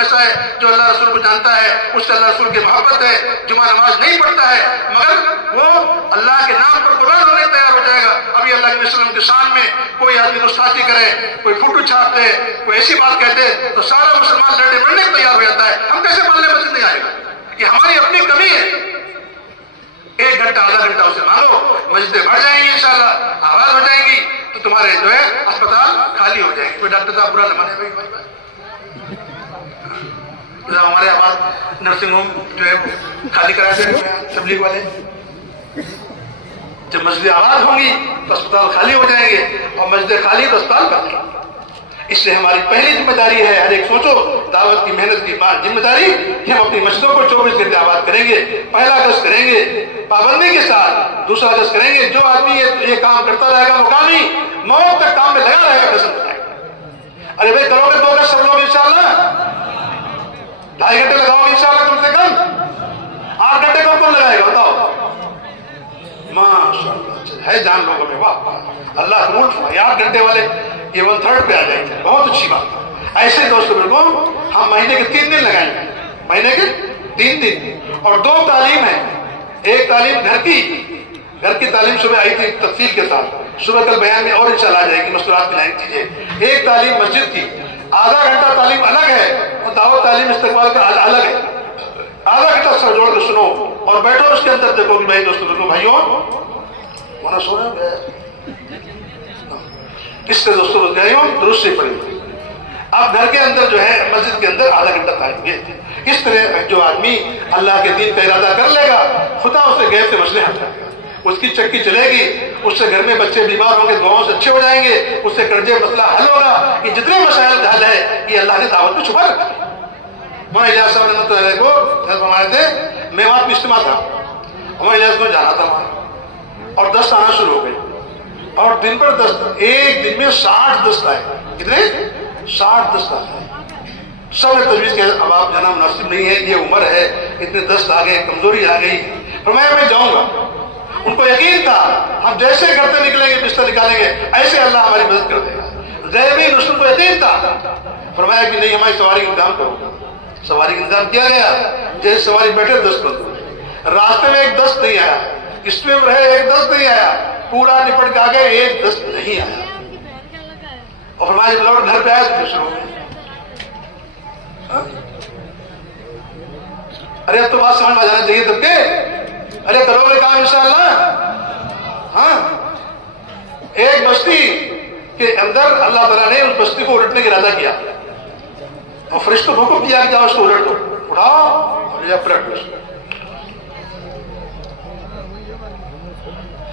ایسا ہے جو اللہ رسول کو جانتا ہے، اس سے اللہ رسول کی محبت ہے، جمعہ نماز نہیں پڑھتا ہے مگر وہ اللہ کے نام پر قربان ہونے تیار ہو جائے گا۔ ابھی اللہ کے وسلم کے شان میں کوئی آدمی گستاخی کرے، کوئی فوٹو چھاپ دے، کوئی ایسی بات کہہ دے تو سارا مسلمان لڑنے بڑھنے کو تیار ہو جاتا ہے۔ ہم کیسے ماننے مسجد نہیں آئے گا؟ یہ ہماری اپنی کمی ہے۔ 1 گھنٹہ آدھا گھنٹہ اسے مانگو، مسجدیں بڑھ جائیں گی انشاءاللہ، آباد ہو جائیں گی تو تمہارے جو ہے اسپتال خالی ہو جائیں گے۔ کوئی ڈاکٹر صاحب برا نہ مانے بھائی، ہمارے آباد نرسنگ ہوم جو ہے خالی کرا دیں تبلیغ والے، جب مسجدیں آباد ہوں گی تو اسپتال خالی ہو جائیں گے، اور مسجدیں خالی تو اسپتال باقی۔ اس لیے ہماری پہلی ذمہ داری ہے، ہر ایک سوچو دعوت کی محنت کی ذمہ داری کہ ہم اپنی مسجدوں کو 24 گھنٹے آباد کریں گے۔ پہلا گز کریں گے پابندی کے ساتھ، دوسرا گز کریں گے جو آدمی یہ کام کرتا رہے گا مقامی موت تک کام میں لگا رہے گا، قسم کھائے گا۔ ارے بھائی کرو گے 2 گز سب لوگ انشاءاللہ، 2.5 گھنٹے لگاؤ گے انشاءاللہ کم سے کم، 8 گھنٹے کون لگائے گا بتاؤ؟ ماشاءاللہ ہے جان لوگوں میں، واہ اللہ قبول فرمائے۔ 8 گھنٹے والے یہ 1/3 پہ آ جائیں گے، بہت اچھی بات۔ ایسے دوستوں بالکل ہم مہینے کے 3 دن لگائیں گے، مہینے کے 3 دن، اور 2 تعلیم ہیں۔ ایک تعلیم گھر کی تعلیم صبح آئی تھی تفصیل کے ساتھ، صبح کل بیان میں اور انشاءاللہ آ جائے گی، مستورات کی لائن کیجیے۔ ایک تعلیم مسجد کی، آدھا گھنٹہ تعلیم الگ ہے، اور دعوت تعلیم استقبال کا الگ ہے۔ آدھا گھنٹہ سر جوڑ کے سنو اور بیٹھو، اس کے اندر دیکھو کہ بھائی دوستوں بالکل بھائیوں ہونا سو رہے ہیں، اس سے دوستوں بتائیوں درست سے پڑھیں۔ اب گھر کے اندر جو ہے مسجد کے اندر آدھا گھنٹہ تعلیم گے۔ اس طرح جو آدمی اللہ کے دین کا ارادہ کر لے گا، خدا اسے غیر سے مسئلے حل کرے گا، اس کی چکی چلے گی، اس سے گھر میں بچے بیمار ہوں گے، دعاؤں سے اچھے ہو جائیں گے، اس سے قرضے مسئلہ حل ہوگا۔ یہ جتنے مسائل حل ہے یہ اللہ کی دعوت میں چھپا رکھا ہے۔ مولانا الیاس صاحب رحمۃ اللہ علیہ کو فرمائے تھے، میوات میں اجتماع تھا، مولانا الیاس کو جانا تھا وہاں، اور دست آنا شروع ہو گئے، اور دن پر دست، ایک دن میں 60 دست آئے۔ کتنے؟ 60 دست آئے۔ سب نے تجویز کیا اب آپ جانا مناسب نہیں ہے، یہ عمر ہے، اتنے دست آ گئے، کمزوری آ گئی۔ فرمایا میں جاؤں گا۔ ان کو یقین تھا ہم جیسے کرتے نکلیں گے، بستر نکالیں گے، ایسے اللہ ہماری مدد کر دے گا۔ غیبی رسول کو یقین تھا۔ فرمایا کہ نہیں، ہماری سواری کا انتظام کرو۔ سواری کا انتظام کیا گیا، جیسے سواری بیٹھے دست بند، راستے میں ایک دست نہیں آیا، اس میں رہے ایک دست نہیں آیا، پورا نپٹ کے آگے ایک دست نہیں آیا۔ اور فرمایا جب لوٹ گھر پہ آئے تو شروع ہو گئے۔ ارے اب تو بات سمجھ میں آ جانا چاہیے تب کہ ارے کرو گے کام انشاءاللہ۔ ہاں، ایک بستی کے اندر اللہ تعالیٰ نے اس بستی کو الٹنے کا ارادہ کیا، اور فرشتوں کو حکم کیا کہ جاؤ اس کو الٹ دو، اٹھاؤ اور یا پلٹ دو۔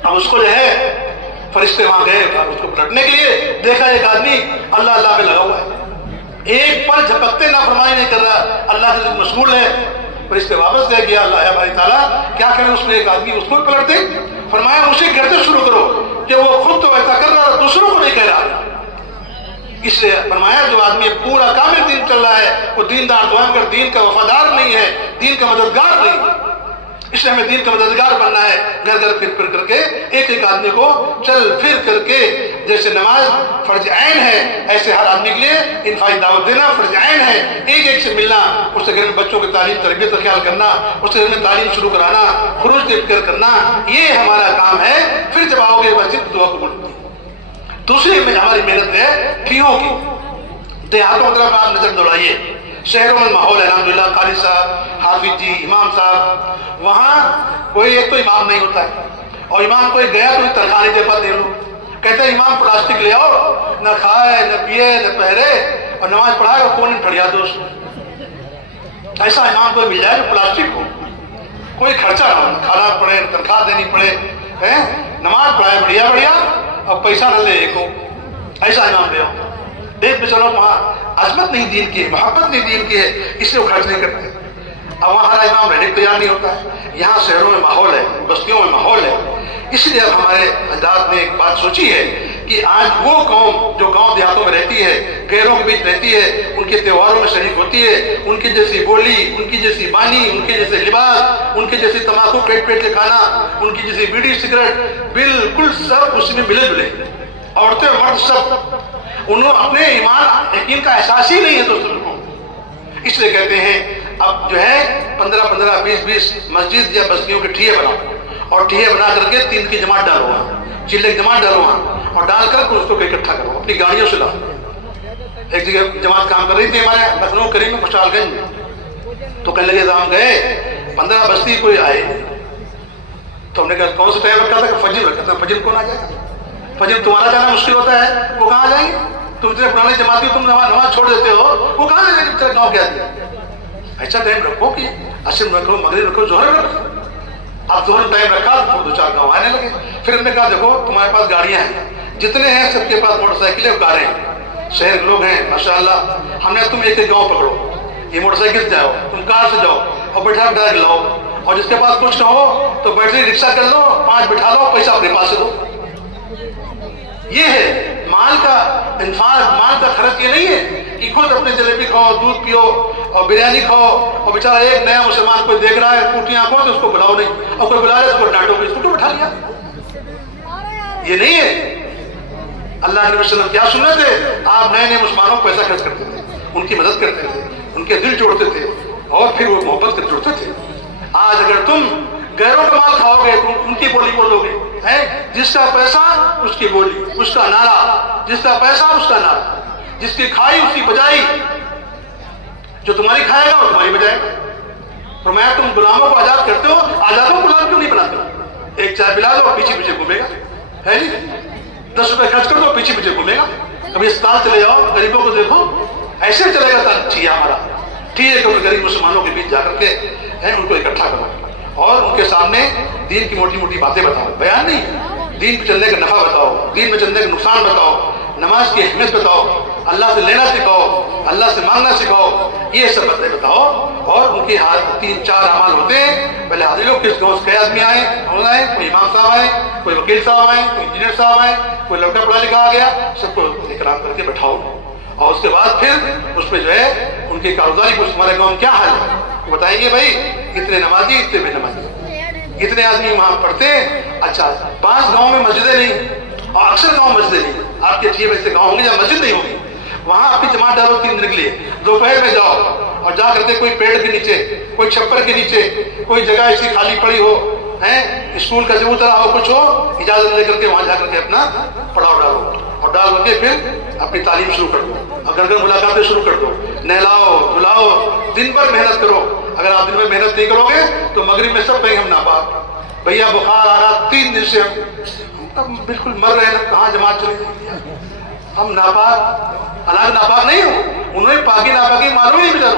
اب اس کو جو ہے فرشتے وہاں گئے اس کو پلٹنے کے لیے، دیکھا ایک آدمی اللہ اللہ میں لگا ہوا ہے، ایک پل جھپکتے نافرمانی نہیں کر رہا، اللہ سے مشغول ہے۔ فرشتے واپس لے گیا، اللہ ہماری تعالیٰ کیا کرے، اس نے ایک آدمی اس کو پلٹ دے۔ فرمایا اسے گھر سے شروع کرو کہ وہ خود تو ایسا کر رہا دوسروں کو نہیں کہہ رہا۔ اس لیے فرمایا جو آدمی پورا کامل دین چل رہا ہے وہ دیندار دوام کر دین کا وفادار نہیں ہے، دین کا مددگار نہیں ہے۔ اس لیے ہمیں دین کا مددگار بننا ہے، گھر گھر پھر کر کے ایک ایک آدمی کو چل پھر کر کے، جیسے نماز فرض عین ہے ایسے ہر آدمی کے لیے انفائی دعوت دینا فرض عین ہے۔ ایک ایک سے ملنا، اس سے گھر میں بچوں کی تعلیم تربیت کا خیال کرنا، اس سے گھر میں تعلیم شروع کرانا، خروج کی فکر کرنا، یہ ہمارا کام ہے۔ پھر جب آؤ گے مسجد دعا قبول ہوتی ہے۔ دوسری ہماری محنت ہے ٹھیوں کی، دیہاتوں کی طرف آپ نظر دوڑائیے، شہروں میں ماحول ہے الحمدللہ، قاری صاحب، حافظ جی، امام صاحب، وہاں کوئی ایک تو امام نہیں ہوتا ہے، اور امام کوئی گیا تو تنخواہ نہیں دے پاتے لوگ، کہتے ہیں امام پلاسٹک لے آؤ، نہ کھائے نہ پیے نہ پہرے اور نماز پڑھائے اور کون پھڑیا دوست۔ ایسا امام کوئی مل جائے جو پلاسٹک ہو، کوئی خرچہ نہ ہو، کھانا پڑے تنخواہ دینی پڑے، نماز پڑھائے بڑھیا بڑھیا اور پیسہ نہ لے ایک ہو، ایسا امام لے آؤ۔ دیکھ میں چلو وہاں عظمت نہیں دین کی ہے، محبت نہیں دین کی ہے، اس لیے وہ خرچ نہیں کرتے۔ اب وہاں ہر امام رہنے کو تیار نہیں ہوتا ہے، یہاں شہروں میں ماحول ہے، بستیوں میں ماحول ہے۔ اس لیے اب ہمارے حضرات نے ایک بات سوچی ہے کہ آج وہ قوم جو گاؤں دیہاتوں میں رہتی ہے، غیروں کے بیچ رہتی ہے، ان کے تہواروں میں شریک ہوتی ہے، ان کی جیسی بولی، ان کی جیسی بانی، ان کے جیسے لباس، ان کے جیسی تمباکو پیٹ پیٹ کے کھانا، ان کی جیسی بیڑی سگریٹ، بالکل سب اس میں ملے جلے، عورتیں مرد سب، انہوں اپنے ایمان یقین کا احساس ہی نہیں ہے دوستوں کو، اس لیے کہتے ہیں اب جو ہے 15-15 20-20 مسجد یا بستیوں کے ٹھیے بناؤ اور ٹھیے بنا کر کے 3 کی جماعت ڈالو وہاں، چلے کی جماعت ڈالو وہاں اور ڈال کر اس کو اکٹھا کرو، اپنی گاڑیوں سے لاؤ۔ ایک جگہ جماعت کام کر رہی تھی ہمارے لکھنؤ کریم میں مشال گنج میں، تو کہنے لگے ہم گئے 15 بستی کوئی آئے، تو ہم نے کہا کون سا ٹائم رکھا تھا کہ فجر رکھا تھا، فجر کون آ جائے گا؟ فجر تمہارا جانا مشکل ہوتا ہے، وہ کہاں جائیں گے؟ تم اتنے پرانے جماعتی تم نماز چھوڑ دیتے ہو، وہ کہاں جائیں گے؟ گاؤں کیا دیا؟ ایسا ٹائم رکھو کہ عصر رکھو، مغرب رکھو، ظہر رکھو۔ اب ظہر ٹائم رکھا تو 2-4 گاؤں آنے لگے۔ پھر ہم نے کہا دیکھو تمہارے پاس گاڑیاں ہیں، جتنے ہیں سب کے پاس موٹر سائیکلیں اور کاریں ہیں، شہر کے لوگ ہیں ماشاءاللہ، ہم نے تم ایک گاؤں پکڑو، یہ موٹر سائیکل سے جاؤ، تم کار سے جاؤ اور بٹھا کے لاؤ، اور جس کے پاس کچھ نہ ہو تو بیٹری رکشہ کر لو، 5 بٹھا لو، پیسہ اپنے پاس سے دو۔ یہ ہے مال کا انفاق، مال کا خرچ یہ نہیں ہے کہ خود اپنے جلیبی کھاؤ، دودھ پیو اور بریانی کھاؤ، اور بیچارہ ایک نیا مسلمان کوئی دیکھ رہا ہے پوٹیاں کو تو اس کو بلاؤ نہیں، اور کوئی بلا رہا ہے اس کو ڈانٹو اس کو بٹھا لیا، یہ نہیں ہے۔ اللہ کے نبی صلی اللہ علیہ وسلم کیا سنت ہے؟ آپ نئے نئے مسلمانوں کو پیسہ خرچ کرتے تھے، ان کی مدد کرتے تھے، ان کے دل جوڑتے تھے اور پھر وہ محبت کر جوڑتے تھے۔ آج اگر تم غیروں کا مال کھاؤ گے تو ان کی بولی بولو گے، جس کا پیسہ اس کی بولی، اس کا نعرہ، جس کا پیسہ اس کا نعرہ، جس کی کھائی اس کی بجائی، جو تمہاری کھائے گا وہ تمہاری بجائے گا۔ فرمایا تم غلاموں کو آزاد کرتے ہو، آزادوں کو غلام کیوں نہیں بناتے ہو؟ ایک چائے پلا دو پیچھے پیچھے گھومے گا، ہے جی 10 روپے خرچ کر دو پیچھے پیچھے گھومے گا۔ کبھی اسپتال چلے جاؤ، غریبوں کو دیکھو، ایسے چلے گا ٹھیک ہمارا، ٹھیک ہے کہ غریب مسلمانوں کے بیچ جا کر کے ان کو اکٹھا کرو اور ان کے سامنے دین کی موٹی موٹی باتیں بتاؤ، بیان نہیں، دین پہ چلنے کا نفع بتاؤ، دین میں چلنے کا نقصان بتاؤ، نماز کی اہمیت بتاؤ، اللہ سے لینا سکھاؤ، اللہ سے مانگنا سکھاؤ، یہ سب باتیں بتاؤ۔ اور ان کے ہاتھ 3-4 اعمال ہوتے ہیں، پہلے حاضر لوگ کس گاؤں سے کئی آدمی آئے، کوئی امام صاحب آئے، کوئی وکیل صاحب آئے، کوئی انجینئر صاحب آئے، کوئی لڑکا پڑھا لکھا آ گیا، سب کو اکرام کر کے بٹھاؤ، اور اس کے بعد پھر اس پہ جو ہے ان کی کاروباری کو تمہارے گاؤں میں کیا حال ہے بتائیں گے، بھائی اتنے نمازی اتنے بے نمازی، اتنے آدمی وہاں پڑھتے ہیں، اچھا 5 گاؤں میں مسجدیں نہیں، اور اکثر گاؤں مسجدیں نہیں، آپ کے 6 ایسے گاؤں ہوں گے جہاں مسجد نہیں ہوگی، وہاں اپنی جماعت ڈالو 3 دن کے لیے، دوپہر میں جاؤ اور جا کرتے کوئی پیڑ کے نیچے، کوئی چھپر کے نیچے، کوئی جگہ ایسی خالی پڑی ہو، اسکول کا چبوترا ہو، کچھ ہو، اجازت لے کر کے وہاں جا کر کے اپنا پڑاؤ ڈالو، اور ڈال کر کے پھر اپنی تعلیم شروع کر دو، اور گھر گھر ملاقاتیں شروع کر دو، نہلاؤ دھلاؤ، دن بھر محنت کرو۔ اگر آپ دن بھر محنت نہیں کرو گے تو مغرب میں سب کہیں ہم ناپاک، بھیا بخار آ رہا 3 دن سے ہم بالکل مر رہے ہیں، کہاں جماعت چلے گئی، ہم ناپاک، الگ ناپاک نہیں ہو، انہیں پاکی ناپاکی معلوم نہیں ملو،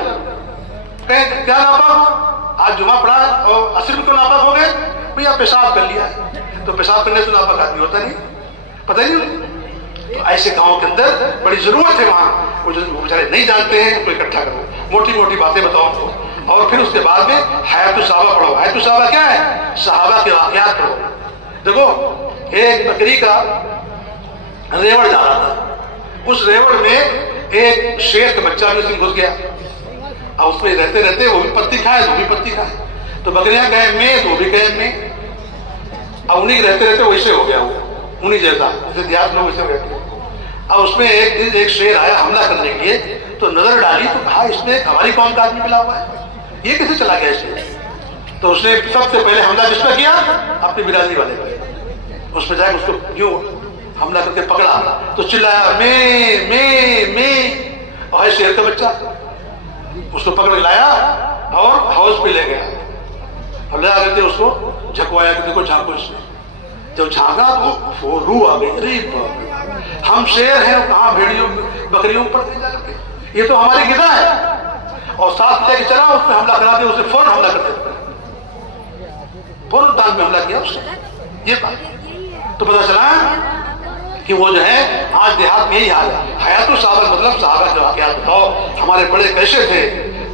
کہیں کیا ناپاک ہو، آج جمعہ پڑھا اور عصر میں کیوں ناپاک ہو گئے، بھیا پیشاب کر لیا ہے، تو پیشاب کرنے سے ناپاک آدمی ہوتا نہیں، پتہ ہی نہیں۔ تو ایسے گاؤں کے اندر بڑی ضرورت ہے، وہاں وہ جو بیچارے نہیں جانتے ہیں ان کو اکٹھا کرو، موٹی موٹی باتیں بتاؤ ان کو، اور پھر اس کے بعد میں حیات الصحابہ پڑھو۔ حیات الصحابہ کیا ہے؟ صحابہ کے واقعات پڑھو۔ دیکھو ایک بکری کا ریوڑ جا رہا تھا، اس ریوڑ میں ایک شیر کا بچہ بھی اس میں گھس گیا، اور اس میں رہتے رہتے وہ بھی پتی کھائے وہ بھی پتی کھائے، تو بکریاں کہیں میں تو وہ بھی کہیں میں، اب انہیں رہتے رہتے ویسے ہو گیا، وہ انہیں جیسا جیسے دیہات لوگ ویسے رہتے ہیں۔ اب اس میں ایک دن ایک شیر آیا حملہ کرنے کے لیے، تو نظر ڈالی تو کہا اس میں ہماری قوم کا آدمی ملا ہوا ہے، یہ کیسے چلا گیا اس میں؟ تو اس نے سب سے پہلے حملہ کس پہ کیا؟ اپنی برادری والے پہ، اس پہ جا کے اس کو یوں حملہ کر کے پکڑا تو چلایا میں، اور شیر کا بچہ اس کو پکڑ لایا اور ہاؤس پہ لے گیا، اور لے آ کے اس کو جھکوایا کہ دیکھو جھانکو اس میں، جب جھانکا تو وہ روح آ گئی، ارے ہم شیر ہیں کہاں بھیڑیوں بکریوں پر جا کر کے، یہ تو ہماری غذا ہے، اور ساتھ لے کے چلا اس پہ حملہ کرا دیا، اسے فوراً حملہ کر دیا، فوراً دان میں حملہ کیا اس نے، یہ بات تو پتہ چلا کہ وہ جو ہے آج دیہات میں یہی حال ہے۔ حیات الصحابہ مطلب صحابہ کے واقعات بتاؤ، ہمارے بڑے کیسے تھے،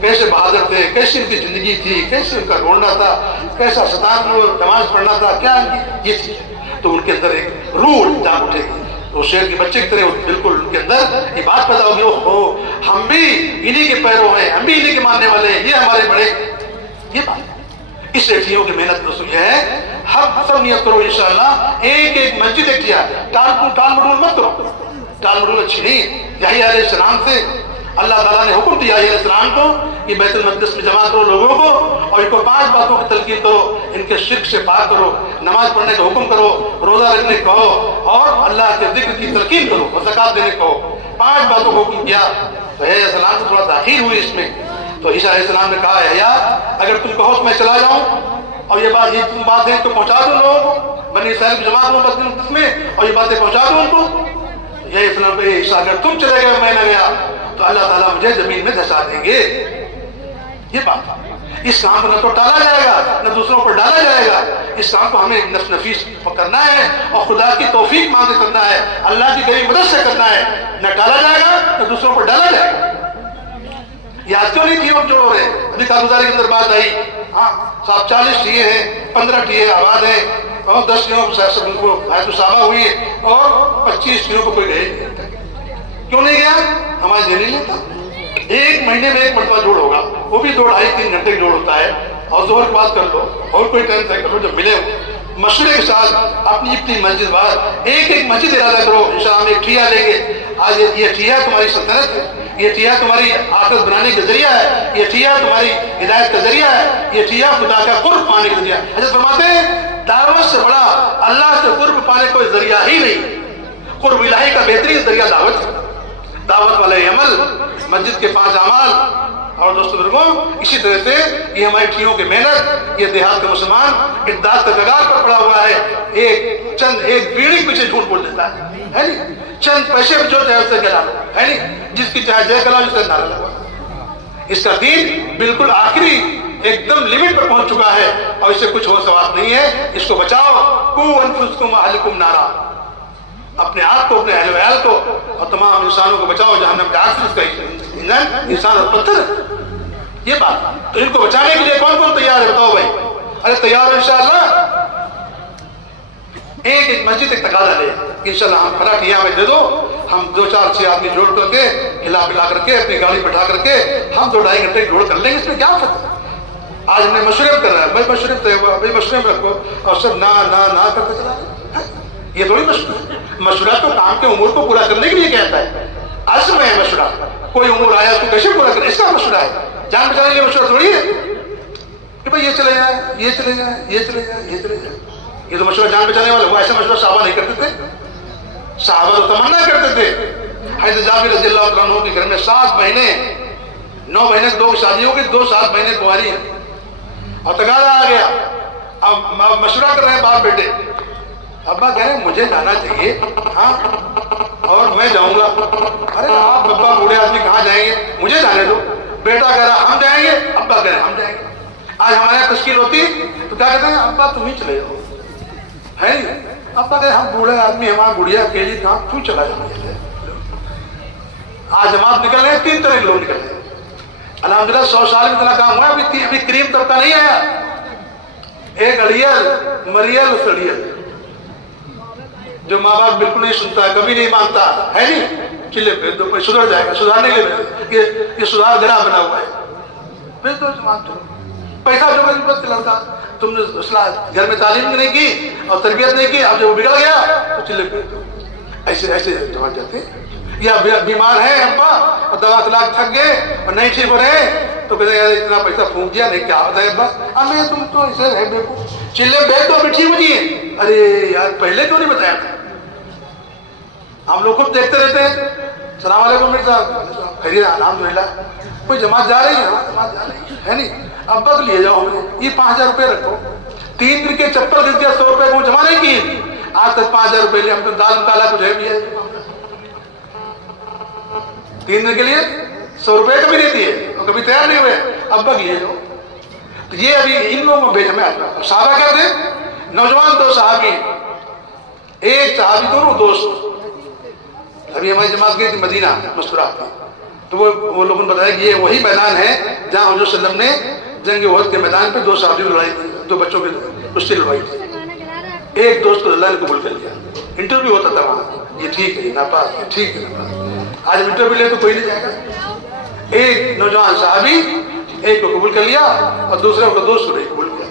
کیسے بہادر تھے، کیسے ان کی زندگی تھی، کیسے ان کا ڈھونڈنا تھا، کیسا ستان کو نماز پڑھنا تھا، کیا ان کی یہ چیز ہے، تو ان کے اندر ایک روح جاگ اٹھے گی، تو شیر کے بچے کی طرح بالکل ان کے اندر یہ بات پیدا ہوگی، اوہ ہم بھی انہی کے پیروں ہیں، ہم بھی انہی کے ماننے والے ہیں، یہ ہمارے بڑے، یہ بات اس لیے ٹھیوں کی محنت رسول ہے، ہم سب نیت کرو انشاءاللہ، ایک ایک مسجد ایک کیا، ٹال مٹول مت کرو، ٹال مٹول اچھی نہیں ہے۔ یحییٰ علیہ السلام سے اللہ تعالیٰ نے حکم دیا علیہ السلام کو کہ بیت المقدس میں جمع کرو لوگوں کو اور ان کو 5 باتوں کی تلقین کرو، ان کے شرک سے پاک کرو، نماز پڑھنے کا حکم کرو، روزہ رکھنے کو کہو اور اللہ کے ذکر کی تلقین کرو اور زکات دینے کو کہو۔ 5 باتوں کو حکم کیا تو علیہ السلام کو تھوڑا تاخیر ہوئی اس میں، تو عیسیٰ علیہ السلام نے کہا ہے اگر تم کہو تو میں چلا جاؤں اور یہ بات ہے تو پہنچا دو لوگوں کو، بنی اسرائیل کی جماعت کروں بیت المقدس میں اور یہ باتیں پہنچا دو ان کو۔ یہ اسلام پہ عیسیٰ اگر تم چلے گئے میں نہ گیا تو اللہ تعالیٰ مجھے زمین میں دھسا دیں گے۔ یہ بات اسلام کو نہ تو ٹالا جائے گا نہ دوسروں پر ڈالا جائے گا، اسلام کو ہمیں نفس نفیس کرنا ہے اور خدا کی توفیق مانگ کے کرنا ہے، اللہ کی گئی مدد سے کرنا ہے، نہ ٹالا جائے گا نہ دوسروں پر ڈالا جائے گا۔ یہ آج کیوں نہیں ٹھیک جوڑ ہو رہے؟ ابھی کارگزاری کے اندر بات آئی، ہاں صاحب 40 ٹھیے ہیں، 15 ٹھیے آباد ہیں اور 10 ٹھیوں کو حیات الصحابہ ہوئی ہے اور 25 ٹھیوں کو کوئی گئے کیوں نہیں گیا؟ ہمارے ذہن نہیں لیتا۔ 1 مہینے میں 1 مرتبہ جوڑ ہوگا، وہ بھی 2-2.5-3 گھنٹے کی جوڑ ہوتا ہے، اور ظہر کی بات کر لو اور کوئی ٹائم طے کر لو، جب ملے مشورے کے ساتھ اپنی اپنی مسجد باہر ایک مسجد ارادہ کرو، انشاءاللہ ہم ایک ٹھیا لیں گے، آج یہ ٹھیا تمہاری سلطنت ہے، یہ ٹھیا تمہاری آخرت بنانے کا ذریعہ ہے، یہ ٹھیا تمہاری ہدایت کا ذریعہ ہے، یہ ٹھیا خدا کا قرب پانے کا ذریعہ۔ حضرت فرماتے ہیں دعوت سے بڑا اللہ سے قرب پانے کوئی ذریعہ ہی نہیں، قرب الہی کا بہترین ذریعہ دعوت ہے، دعوت والے عمل، مسجد کے 5 اعمال۔ اور دوستو بزرگوں اسی طرح سے یہ ہماری ٹھیوں کی محنت، یہ دیہات کا مسلمان امداد کا کگار پر پڑا ہوا ہے، ایک بیڑی پیچھے جھوٹ بول دیتا ہے نہیں، چند پیسے جو چاہے اسے گلا لو ہے نہیں، جس کی چاہے جے گلا اسے نہ لگا۔ اس کا دین بالکل آخری ایک دم لیمٹ پر پہنچ چکا ہے اور اس سے کچھ ہو سوال نہیں ہے۔ اس کو بچاؤ، قوا انفسکم واہلکم نارا، اپنے آپ کو، اپنے اہل و عیال کو اور تمام انسانوں کو بچاؤ جہنم کے آگ سے۔ اس کا ایندھن انسان اور پتھر، یہ بات تو ان کو بچانے کے لیے کون کون تیار ہے بتاؤ بھائی؟ ارے تیار ہو انشاءاللہ؟ ایک مسجد ایک تقاضا لے انشاءاللہ ہم کھڑا کیا ہمیں دے دو، ہم 2-4-6 آدمی جوڑ کر کے ہلا پلا کر کے اپنی گاڑی بٹھا کر کے ہم 2-2.5 گھنٹے جوڑ کر لیں گے، اس میں کیا فرق ہے؟ آج ہم نے مشورے کر رہا ہے، بھائی مشورے میں رکھو اور سب نہ کرتے چلا، یہ تھوڑی مشورہ تو کام کے امور کو پورا کرنے کے لیے کہتا ہے، اصل میں ہے مشورہ، کوئی امور آیا تو کیسے پورا کرے، اس کا مشورہ ہے، جان بچانے کے لیے مشورہ تھوڑی ہے کہ بھائی یہ چلے جائے، یہ چلے جائے، یہ چلے جائے، یہ چلے جائے۔ یہ تو مشورہ جان بچانے والے، وہ ایسا مشورہ صحابہ نہیں کرتے تھے، صحابہ تو تمنا کرتے تھے۔ حضرت جابر رضی اللہ عنہ کے گھر میں 7 مہینے 9 مہینے 2 شادی ہو گئی، 7 مہینے کنواری ہیں اور تقاضا آ گیا، اب مشورہ کر رہے ہیں باپ بیٹے، ابا کہہ رہے ہیں مجھے جانا چاہیے، ہاں اور میں جاؤں گا۔ ارے آپ ابا بوڑھے آدمی کہاں جائیں گے، مجھے جانے دو۔ بیٹا کہہ رہا ہم جائیں گے، ابا کہہ رہے ہم جائیں گے۔ آج ہمارے یہاں تشکیل ہوتی تو کیا کہتے ہیں، ابا تم ہی چلے جاؤ، ہے نہیں، ابا کہہ رہے ہم بوڑھے آدمی، ہمارا گڑیا اکیلی کہاں، کیوں چلا جائیں۔ آج جماعت نکل رہے ہیں، 3 طرح کے لوگ نکل رہے ہیں، الحمدللہ 100 سال میں اتنا کام ہوا، ابھی کریم طبقہ نہیں آیا، ایک اڑیل مریل سڑیل، جو ماں باپ بالکل نہیں سنتا ہے، کبھی نہیں مانتا ہے نہیں، چلے پھر تو سدھر جائے گا، سدھارنے کے لیے یہ سدھار گرہ بنا ہوا ہے، پھر تو جماعت چلو، پیسہ جو ہے لڑکا، تم نے گھر میں تعلیم نہیں کی اور تربیت نہیں کی، اب جب وہ بگڑ گیا تو چلے پھر تو ایسے جماعت جاتے ہیں۔ یا بیمار ہے ابا اور دوا طلاق تھک گئے اور نہیں ٹھیک ہو رہے تو کہتے ہیں اتنا پیسہ پھونک دیا، نہیں کیا ہوتا ہے ابا، ہمیں تم تو ایسے ہے بیٹھو چلے بیٹھ تو ٹھیک ہو جائیے۔ ارے یار پہلے کیوں نہیں بتایا تھا؟ ہم لوگ خود دیکھتے رہتے ہیں، السلام علیکم مرزا، خیریت الحمدللہ، کوئی جماعت جا رہی ہے، جماعت جا رہی ہے نہیں، ابا کو لیے جاؤ ہمیں، یہ 5000 روپے رکھو، 3 دن کے چپل گر گیا 100 روپے کو جمع نہیں کی، آج تک 5000 روپے لے، ہم تو دال مطالعہ کچھ ہے بھی ہے، 3 دن کے لیے 100 روپے کبھی نہیں دیے اور کبھی تیار نہیں ہوئے، ابا کو لیے جاؤ۔ تو یہ ابھی ان لوگوں کو بھیج ہمیں آتا، صحابہ کیا تھے، نوجوان 2 صحابی، ایک صحابی دونوں دوست، ابھی ہماری جماعت گئی تھی مدینہ مستورات میں، تو وہ لوگوں نے بتایا کہ یہ وہی میدان ہے جہاں حضور صلی اللہ علیہ وسلم نے جنگ احد کے میدان پہ 2 صحابیوں لڑائی تھی، 2 بچوں کی کشتی لڑائی تھی، ایک دوست کو اللہ نے قبول کر لیا، انٹرویو ہوتا تھا وہاں، یہ ٹھیک ہے ناپاس، یہ ٹھیک ہے ناپاس، آج انٹرویو لے تو کوئی نہیں جائے گا۔ ایک نوجوان صحابی ایک کو قبول کر لیا اور دوسرے کو دوست کو نہیں قبول کیا،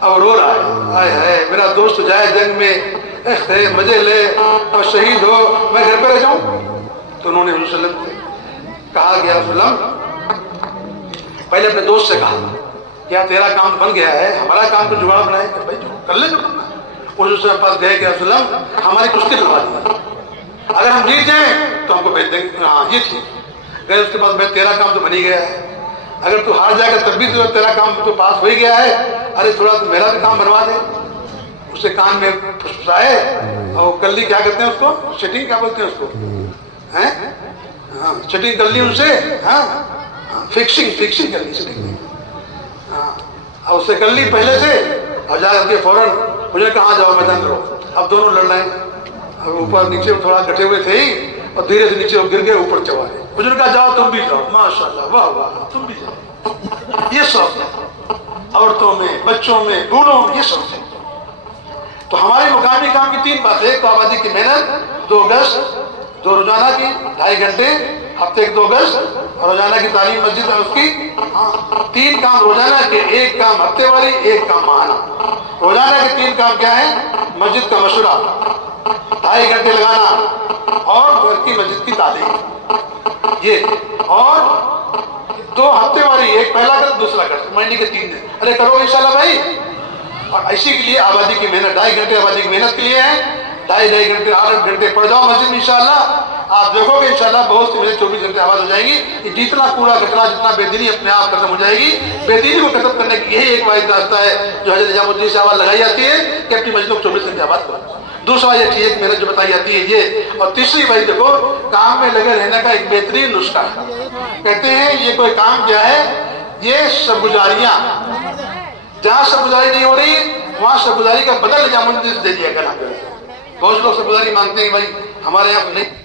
اب رو رہا ہے، آئے ہے میرا دوست جائے جنگ میں مزے لے اور شہید ہو، میں گھر پہ رہ جاؤں؟ تو انہوں نے حضور صلی اللہ علیہ وسلم کہا کہ یا رسول اللہ، پہلے اپنے دوست سے کہا کیا تیرا کام بن گیا ہے، ہمارا کام کو جگاڑ بنائے کہ بھائی کر لے جو کرنا ہے۔ اس کے پاس گئے کہ رسول اللہ ہماری کشتی لگوا دی، اگر ہم جیت جائیں تو ہم کو بھیج دیں گے۔ ہاں یہ ٹھیک گئے، اس کے بعد میں تیرا کام تو بن ہی گیا ہے، اگر تو ہار جائے گا تب بھی تو تیرا کام تو پاس ہو ہی گیا ہے، ارے تھوڑا تو میرا بھی کام بنوا دے۔ اسے کان میں پھسپھسائے اور کر لی، کیا کہتے ہیں اس کو، چٹنگ کیا بولتے ہیں اس کو، ہاں چٹنگ کر لی ان سے، ہاں فکسنگ کر لی چٹنگ، ہاں اور اسے کر لی پہلے سے، اور جا کر کے فوراً مجھے کہاں جاؤ میدان کرو، اب دونوں لڑ رہے ہیں، اوپر نیچے تھوڑا گٹے ہوئے تھے ہی، اور دھیرے سے نیچے گر گئے، اوپر چڑھا گئے۔ مجھے کہا جاؤ تم بھی جاؤ، ماشاء اللہ واہ واہ تم بھی جاؤ۔ یہ شوق ہے عورتوں میں، بچوں میں، بوڑھوں میں، یہ شوق ہے۔ تو ہمارے مقامی کام کی تین باتیں، ایک تو آبادی کی محنت، 2 گز 2 روزانہ کی 2.5 گھنٹے، ہفتے 2 گز، اور روزانہ کی تعلیم مسجد ہے اس کی 3 کام روزانہ کے، 1 کام ہفتے والی، 1 کام ماہانہ۔ روزانہ کے 3 کام کیا ہیں؟ مسجد کا مشورہ، 2.5 گھنٹے لگانا، اور گھر کی مسجد کی تعلیم، یہ، اور 2 ہفتے والی، 1 پہلا کر دوسرا کر، مہینے کے 3 دن، ارے کرو انشاءاللہ بھائی۔ اور اسی کے لیے آبادی کی محنت، 2.5 گھنٹے آبادی کی محنت کے لیے ہیں، 2.5 گھنٹے 8 گھنٹے پڑھ جاؤ مسجد میں انشاءاللہ، آپ دیکھو گے انشاءاللہ بہت سی مسجد 24 گھنٹے آباد ہو جائیں گی۔ کہ جتنا کوڑا کچرا، جتنا بے دینی اپنے آپ ختم ہو جائے گی۔ بے دینی کو ختم کرنے کی یہی ایک واحد راستہ ہے جو حضرت نظام الدین سے آواز لگائی جاتی ہے کہ اپنی مسجدوں کو 24 گھنٹے آباد کرو۔ دوسرا یہ ایک محنت جو بتائی جاتی ہے یہ، اور تیسری بھائی دیکھو کام میں لگے رہنے کا ایک بہترین نسخہ ہے۔ کہتے ہیں یہ کوئی کام کیا ہے، یہ شب گزاریاں، جہاں شب گزاری نہیں ہو رہی وہاں شب گزاری کا بدل نظام الدین سے دے دیا کرنا۔ بہت لوگ شب گزاری مانگتے ہیں، بھائی ہمارے یہاں نہیں۔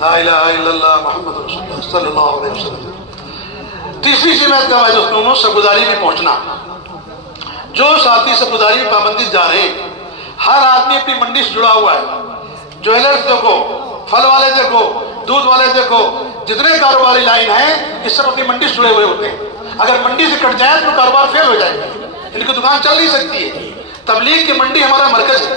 لا الہ الا اللہ محمد رسول اللہ صلی اللہ علیہ وسلم۔ تیسری چیز میں کہا ہے دوستوں، شب گزاری میں پہنچنا۔ جو ساتھی شب گزاری میں پابندی جا رہے ہیں، ہر آدمی اپنی منڈی سے جڑا ہوا ہے۔ جویلرز دیکھو، پھل والے دیکھو، دودھ والے دیکھو، جتنے کاروباری لائن ہیں اس سب اپنی منڈی سے جڑے ہوئے ہوتے ہیں۔ اگر منڈی سے کٹ جائے تو کاروبار فیل ہو جائے گا، ان کی دکان چل نہیں سکتی ہے۔ تبلیغ کی منڈی ہمارا مرکز ہے،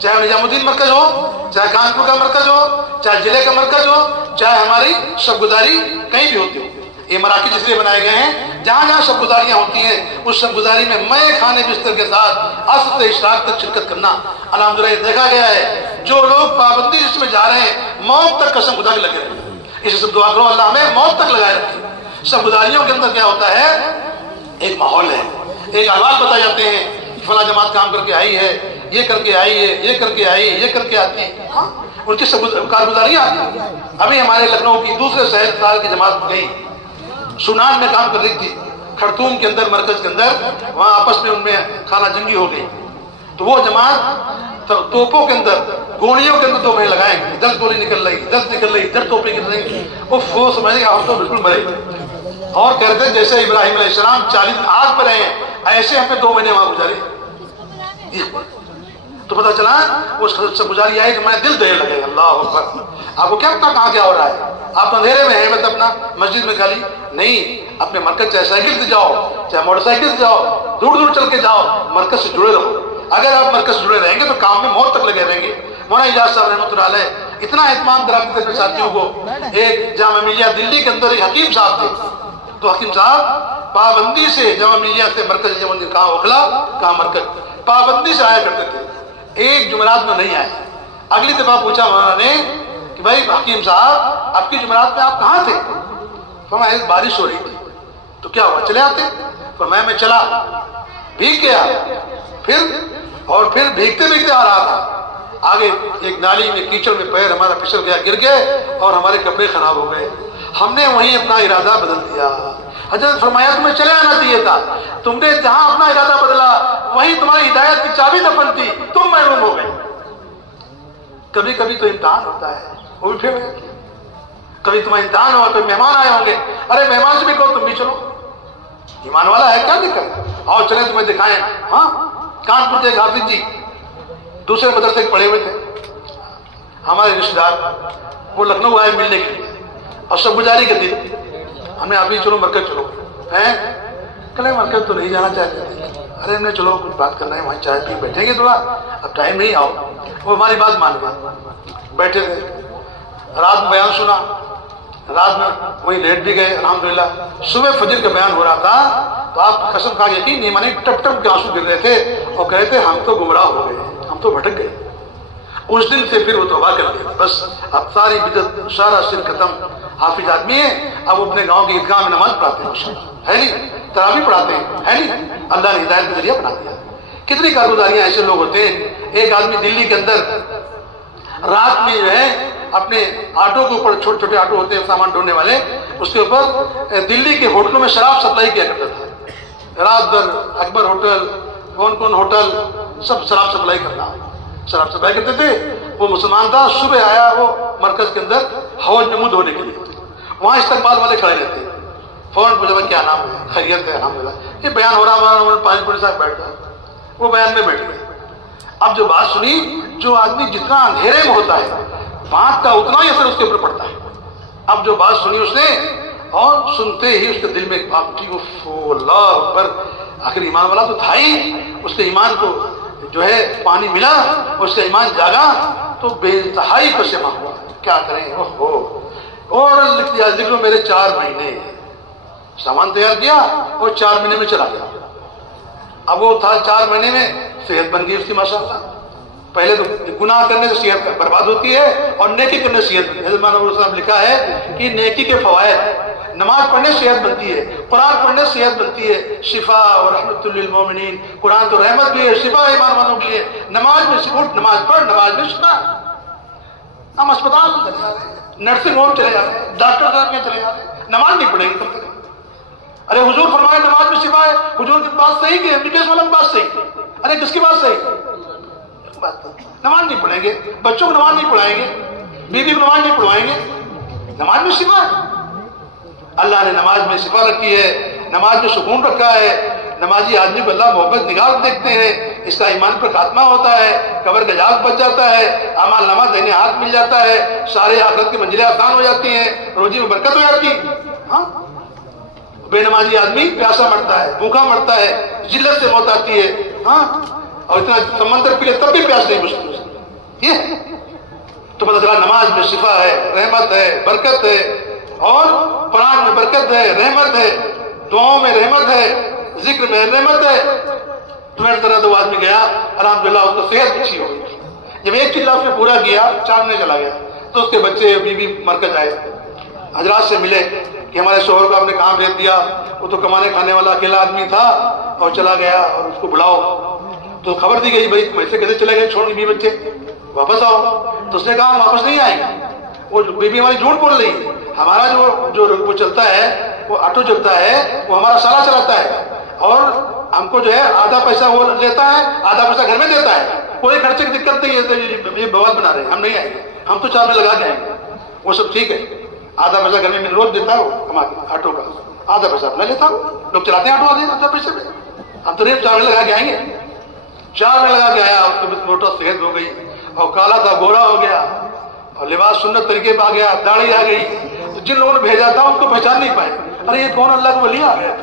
چاہے نظام الدین مرکز ہو، چاہے کانپور کا مرکز ہو، چاہے ضلع کا مرکز ہو، چاہے ہماری شب گزاری کہیں بھی ہوتی ہو۔ یہ مراکز اس لیے بنائے گئے ہیں جہاں جہاں شب گزاریاں ہوتی ہیں اس شب گزاری میں میں کھانے بستر کے ساتھ عصر سے اشراق تک شرکت کرنا۔ الحمدللہ یہ دیکھا گیا ہے جو لوگ پابندی اس میں جا رہے ہیں موت تک قسم خدا کے لگے رہے ہیں۔ اسے سب دعا کرو اللہ ہمیں موت تک لگائے رکھے۔ شب گزاریوں کے اندر کیا ہوتا ہے، ایک ماحول ہے، ایک احوال بتائے جاتے ہیں، فلاں جماعت کام کر کے آئی ہے، یہ کر کے آئی ہے، یہ کر کے آئی ہے، یہ کر کے آتی ہے، ہاں ان کی سب کارگزاریاں آتی ہیں۔ ابھی ہمارے لکھنؤ کی دوسرے شہر سال کی جماعت گئی، سونان میں کام کر رہی تھی، خرطوم کے اندر مرکز کے اندر، وہاں آپس میں ان میں خانہ جنگی ہو گئی، تو وہ جماعت توپوں کے اندر، گولیوں کے اندر 2 مہینے لگائیں گے، 10 گولی نکل رہی، 10 نکل رہی، 10 توپیں گر رہی، وہ سمجھیں گے ہم تو بالکل مرے، اور کہتے ہیں جیسے ابراہیم علیہ السلام 40 دن آگ پر رہے ہیں ایسے ہم نے 2 مہینے وہاں گزارے۔ تو پتہ چلا وہ سب گزاری آئی کہ میں دل دہنے لگے، اللہ اکبر۔ آپ کو کیا پتا کہاں کیا ہو رہا ہے، آپ اندھیرے میں ہیں، بس اپنا مسجد میں خالی نہیں، اپنے مرکز چاہے سائیکل سے جاؤ چاہے موٹر سائیکل سے جاؤ، دور دور چل کے جاؤ، مرکز سے جڑے رہو۔ اگر آپ مرکز سے جڑے رہیں گے تو کام میں موت تک لگے رہیں گے۔ مولانا اجاز صاحب رحمۃ اللہ علیہ اتنا اہتمام کراتے تھے ساتھیوں کو۔ ایک جامعہ ملیہ دلی کے اندر ایک حکیم صاحب تھے، تو حکیم صاحب پابندی سے جامعہ ملیہ سے مرکز کہاں اوکھلا کہاں مرکز پابندی سے آیا کرتے تھے، ایک جمعرات میں نہیں آئے۔ اگلی دفعہ پوچھا مولانا نے کہ بھائی حکیم صاحب آپ کی جمعرات میں آپ کہاں تھے؟ فرمایا بارش ہو رہی تھی، تو کیا ہوا چلے آتے؟ فرمایا میں چلا، بھیگ گیا، پھر بھیگتے بھیگتے آ رہا تھا، آگے ایک نالی میں کیچڑ میں پیر ہمارا پھسل گیا، گر گئے اور ہمارے کپڑے خراب ہو گئے۔ ہم نے وہیں اپنا ارادہ بدل دیا۔ حضرت فرمایا تمہیں چلے آنا چاہیے تھا، تم نے جہاں اپنا ارادہ بدلا وہیں تمہاری ہدایت کی چابی دفن تھی، تم محروم ہو گئے۔ کبھی کبھی تو امتحان ہوتا ہے، وہ بھی پھر کبھی تمہیں امتحان ہوا تو مہمان آئے ہوں گے، ارے مہمان سے بھی کہو تم بھی چلو، ایمان والا ہے، کیا دقت؟ آؤ چلیں تمہیں دکھائیں۔ ہاں کانپور کے ایک حافظ جی دوسرے مدرسے کے پڑھے ہوئے تھے، ہمارے رشتے دار، وہ لکھنؤ آئے ملنے کے لیے اور سب گزاری کر دی، ہمیں ابھی چلو مرکز چلو، ہیں کہلے مرکز تو نہیں جانا چاہتے تھے، ارے ہم نے چلو کچھ بات کرنا ہے، وہیں چائے پی بیٹھیں گے تھوڑا، اب ٹائم نہیں، آؤ۔ وہ ہماری بات مان گئے، بیٹھے تھے، رات میں بیان سنا، رات میں وہی لیٹ بھی گئے الحمدللہ۔ صبح فجر کا بیان ہو رہا تھا تو آپ قسم کھا یقین نہیں مانے ٹپ ٹپ کے آنسو گر رہے تھے اور کہے تھے ہم تو گمراہ ہو گئے، ہم تو بھٹک گئے۔ اس دن سے پھر وہ توبہ کر لیا، بس اب ساری بدعت سارا شرک ختم، حافظ آدمی ہے، اب وہ اپنے گاؤں کی عیدگاہ میں نماز پڑھاتے ہیں، ہے نہیں، تراویح پڑھاتے ہیں، ہے نہیں، اللہ نے ہدایت کا ذریعہ بنا دیا۔ کتنی کارگزاریاں ایسے لوگ ہوتے ہیں۔ ایک آدمی دلی کے اندر رات میں جو ہے اپنے آٹو کے اوپر، چھوٹے چھوٹے آٹو ہوتے ہیں سامان ڈھونے والے، اس کے اوپر دلی کے ہوٹلوں میں شراب سپلائی کیا کرتا تھا، رات بھر اکبر ہوٹل، کون کون ہوٹل، سب شراب سپلائی کرنا، شراب سپلائی کرتے تھے۔ وہ مسلمان تھا، صبح آیا وہ مرکز کے اندر حوض میں منہ دھونے کے لیے، وہاں استقبال والے کھڑے رہتے، فوراً پوچھا کیا نام ہے، خیریت ہے، الحمدللہ، یہ بیان ہو رہا ہمارا، 5 پولیس صاحب بیٹھ گئے، وہ بیان میں بیٹھ گئے۔ اب جو بات سنی، جو آدمی جتنا اندھیرے میں ہوتا ہے بات کا اتنا ہی اثر اس کے اوپر پڑتا ہے۔ اب جو بات سنی اس نے، اور سنتے ہی اس کے دل میں ایک بات اٹھی، اللہ اکبر، آخر ایمان والا تو تھا ہی، اس کے ایمان کو جو ہے پانی ملا، اس کا ایمان جاگا تو بے انتہائی پشیمان ہوا، کیا کریں، اور لکھ دیا ذکر میرے 4 مہینے، سامان تیار کیا اور 4 مہینے میں چلا گیا۔ اب وہ تھا 4 مہینے میں صحت بن گئی اس کی ماشاءاللہ۔ پہلے تو گناہ کرنے سے صحت برباد ہوتی ہے اور نیکی کرنے سے صحت بنتی ہے۔ حضرت مولانا ابو صاحب لکھا ہے کہ نیکی کے فوائد، نماز پڑھنے سے صحت بنتی ہے، قرآن پڑھنے سے صحت بنتی ہے، شفا اور رحمت للمومنین، قرآن تو رحمت بھی ہے، شفا ہے ایمان والوں کے لیے، نماز میں اٹھ نماز پڑھ، نماز میں شفا۔ ہم اسپتال چلے جا رہے ہیں، نرسنگ ہوم چلے جا رہے ہیں، ڈاکٹر صاحب کے چلے جا رہے ہیں، نماز نہیں پڑھیں گے کم سے کم۔ ارے حضور فرمائے نماز میں شفا ہے، حضور کی بات صحیح کہ MBBS والا کی بات صحیح؟ ارے کس کی بات صحیح؟ نماز نہیں پڑھیں گے، بچوں کو نماز نہیں پڑھائیں گے، بیوی کو نماز نہیں پڑھوائیں گے، نماز میں شفا ہے۔ اللہ نے نماز میں شفا رکھی ہے، نماز میں سکون رکھا ہے، نمازی آدمی کو اللہ محبت نگاہ دیکھتے ہیں، اس کا ایمان پر خاتمہ ہوتا ہے، قبر کا عذاب بچ جاتا ہے، اعمال نامہ دہنے ہاتھ مل جاتا ہے، سارے آخرت کی منزلیں آسان ہو جاتی ہیں، روزی میں برکت ہو جاتی ہے۔ ہاں بے نمازی آدمی پیاسا مرتا ہے، بھوکا مرتا ہے، ذلت سے موت آتی ہے، ہاں، اور اتنا سمندر پی لے تب بھی پیاس نہیں بجھتی۔ یہ تو پتہ چلا نماز میں شفا ہے، رحمت ہے، برکت ہے، اور قرآن میں برکت ہے، رحمت ہے، دعاؤں میں رحمت ہے، ذکر میں رحمت ہے۔ تو میرے طرح تو آدمی گیا، الحمدللہ اس کو صحت اچھی ہو گئی۔ جب ایک چیز اس نے پورا کیا، 4 مہینے چلا گیا، تو اس کے بچے بیوی مرکز آئے، حضرات سے ملے کہ ہمارے شوہر کو آپ نے کام بھیج دیا، وہ تو کمانے کھانے والا اکیلا آدمی تھا اور چلا گیا، اور اس کو بلاؤ۔ تو خبر دی گئی بھائی تم ایسے کیسے چلے گئے چھوڑ کے بیوی بچے، واپس آؤ۔ تو اس نے کہا ہم واپس نہیں آئیں گے، وہ بیوی ہماری جھوٹ بول رہی ہے، ہمارا جو وہ چلتا ہے، وہ آٹو چلتا ہے، وہ ہمارا سارا چلاتا ہے، اور ہم کو جو ہے آدھا پیسہ وہ لیتا ہے، آدھا پیسہ گھر میں دیتا ہے، کوئی خرچے کی دقت نہیں ہے، یہ بوال بنا رہے ہیں، ہم نہیں آئیں گے، ہم تو 4 میں لگا کے آئیں گے۔ وہ سب ٹھیک ہے، آدھا پیسہ گھر میں روز دیتا ہے وہ کما کے آٹو کا، آدھا پیسہ اپنا لیتا ہوں، لوگ چلاتے ہیں آٹو والے آدھا پیسے میں، ہم تو ریٹ 4 میں لگا کے آئیں گے۔ 4 میں لگا کے آیا، اس کو موٹا صحت ہو گئی، اور کالا تھا گورا ہو گیا، اور لباس سنت طریقے پہ آ گیا، داڑھی آ گئی، تو جن لوگوں نے بھیجا تھا اس کو پہچان نہیں پائے، ارے یہ کون اللہ کا ولی آ گیا۔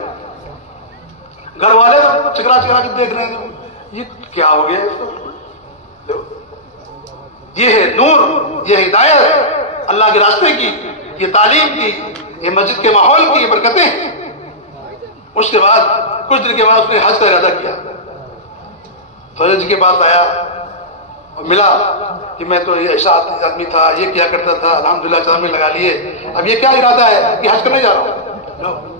گھر والے چکرا چکرا کے دیکھ رہے ہیں، یہ کیا ہو گیا، یہ ہے نور، یہ ہدایت اللہ کے راستے کی، یہ تعلیم کی، یہ مسجد کے ماحول کی، یہ برکتیں۔ اس کے بعد کچھ دن کے بعد اس نے حج کا ارادہ کیا، فوج کے پاس آیا اور ملا کہ میں تو یہ ایسا آدمی تھا، یہ کیا کرتا تھا، الحمدللہ 4 میں لگا لیے، اب یہ کیا ارادہ ہے کہ حج کرنے جا رہا ہوں۔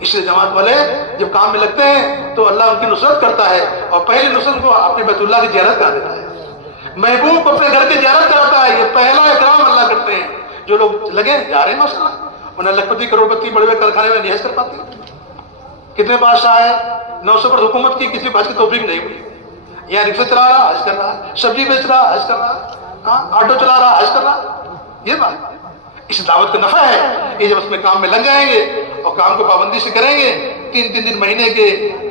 اس لیے جماعت والے جب کام میں لگتے ہیں تو اللہ ان کی نصرت کرتا ہے، اور پہلی نصرت کو اپنے بیت اللہ کی زیارت کرا دیتا ہے، محبوب کو اپنے گھر کی زیارت کراتا ہے، یہ پہلا اکرام اللہ کرتے ہیں۔ جو لوگ لگے جا رہے ہیں ماشاءاللہ، انہیں لکھپتی کروڑپتی بڑے بڑے کارخانے میں نہیں حج کر پاتے، کتنے بادشاہ آئے 900 پر حکومت کی، کسی حج کی توفیق نہیں ہوئی، یہاں رکشے چلا رہا حج کر رہا، سبزی بیچ رہا حج کر رہا، آٹو چلا رہا حج کر رہا، یہ بات اس دعوت کا نفع ہے. یہ جب اس میں کام میں لگ جائیں گے اور کام کو پابندی سے کریں گے، 3 دن مہینے کے،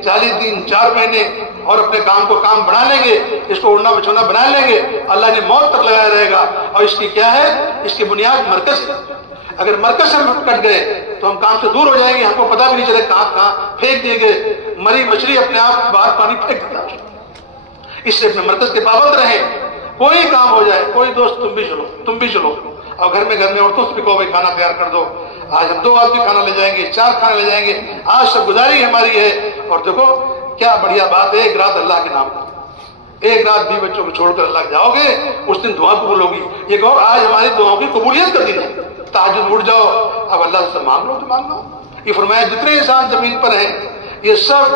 40 دن 4 مہینے، اور اپنے کام کو کام بنا لیں گے، اس کو اڑنا بچھونا بنا لیں گے، اللہ نے موت تک لگایا رہے گا. اور اس کی کیا ہے؟ اس کی بنیاد مرکز. اگر مرکز سے ہم کٹ گئے تو ہم کام سے دور ہو جائیں گے، ہم کو پتہ بھی نہیں چلے کہاں پھینک دیے گئے. مری مچھلی اپنے آپ باہر پانی پھینک دیتا ہے. اس لیے اپنے مرکز کے پابند رہیں. کوئی کام ہو جائے، کوئی دوست تم بھی چلو. اور گھر میں عورتوں سے بھی کہو بھائی کھانا تیار کر دو. آج ہم 2 آدمی کھانا لے جائیں گے، 4 کھانا لے جائیں گے. آج سب گزاری ہماری ہے. اور دیکھو کیا بڑھیا بات ہے، ایک رات اللہ کے نام پر، ایک رات بھی بچوں کو چھوڑ کر اللہ جاؤ گے، اس دن دعا قبول ہوگی. یہ کہو آج ہماری دعاؤں کی قبولیت کا دن ہے. تہجد اٹھ جاؤ، اب اللہ سے مانگ لو تو مانگ لو. یہ فرمایا جتنے انسان زمین پر ہیں یہ سب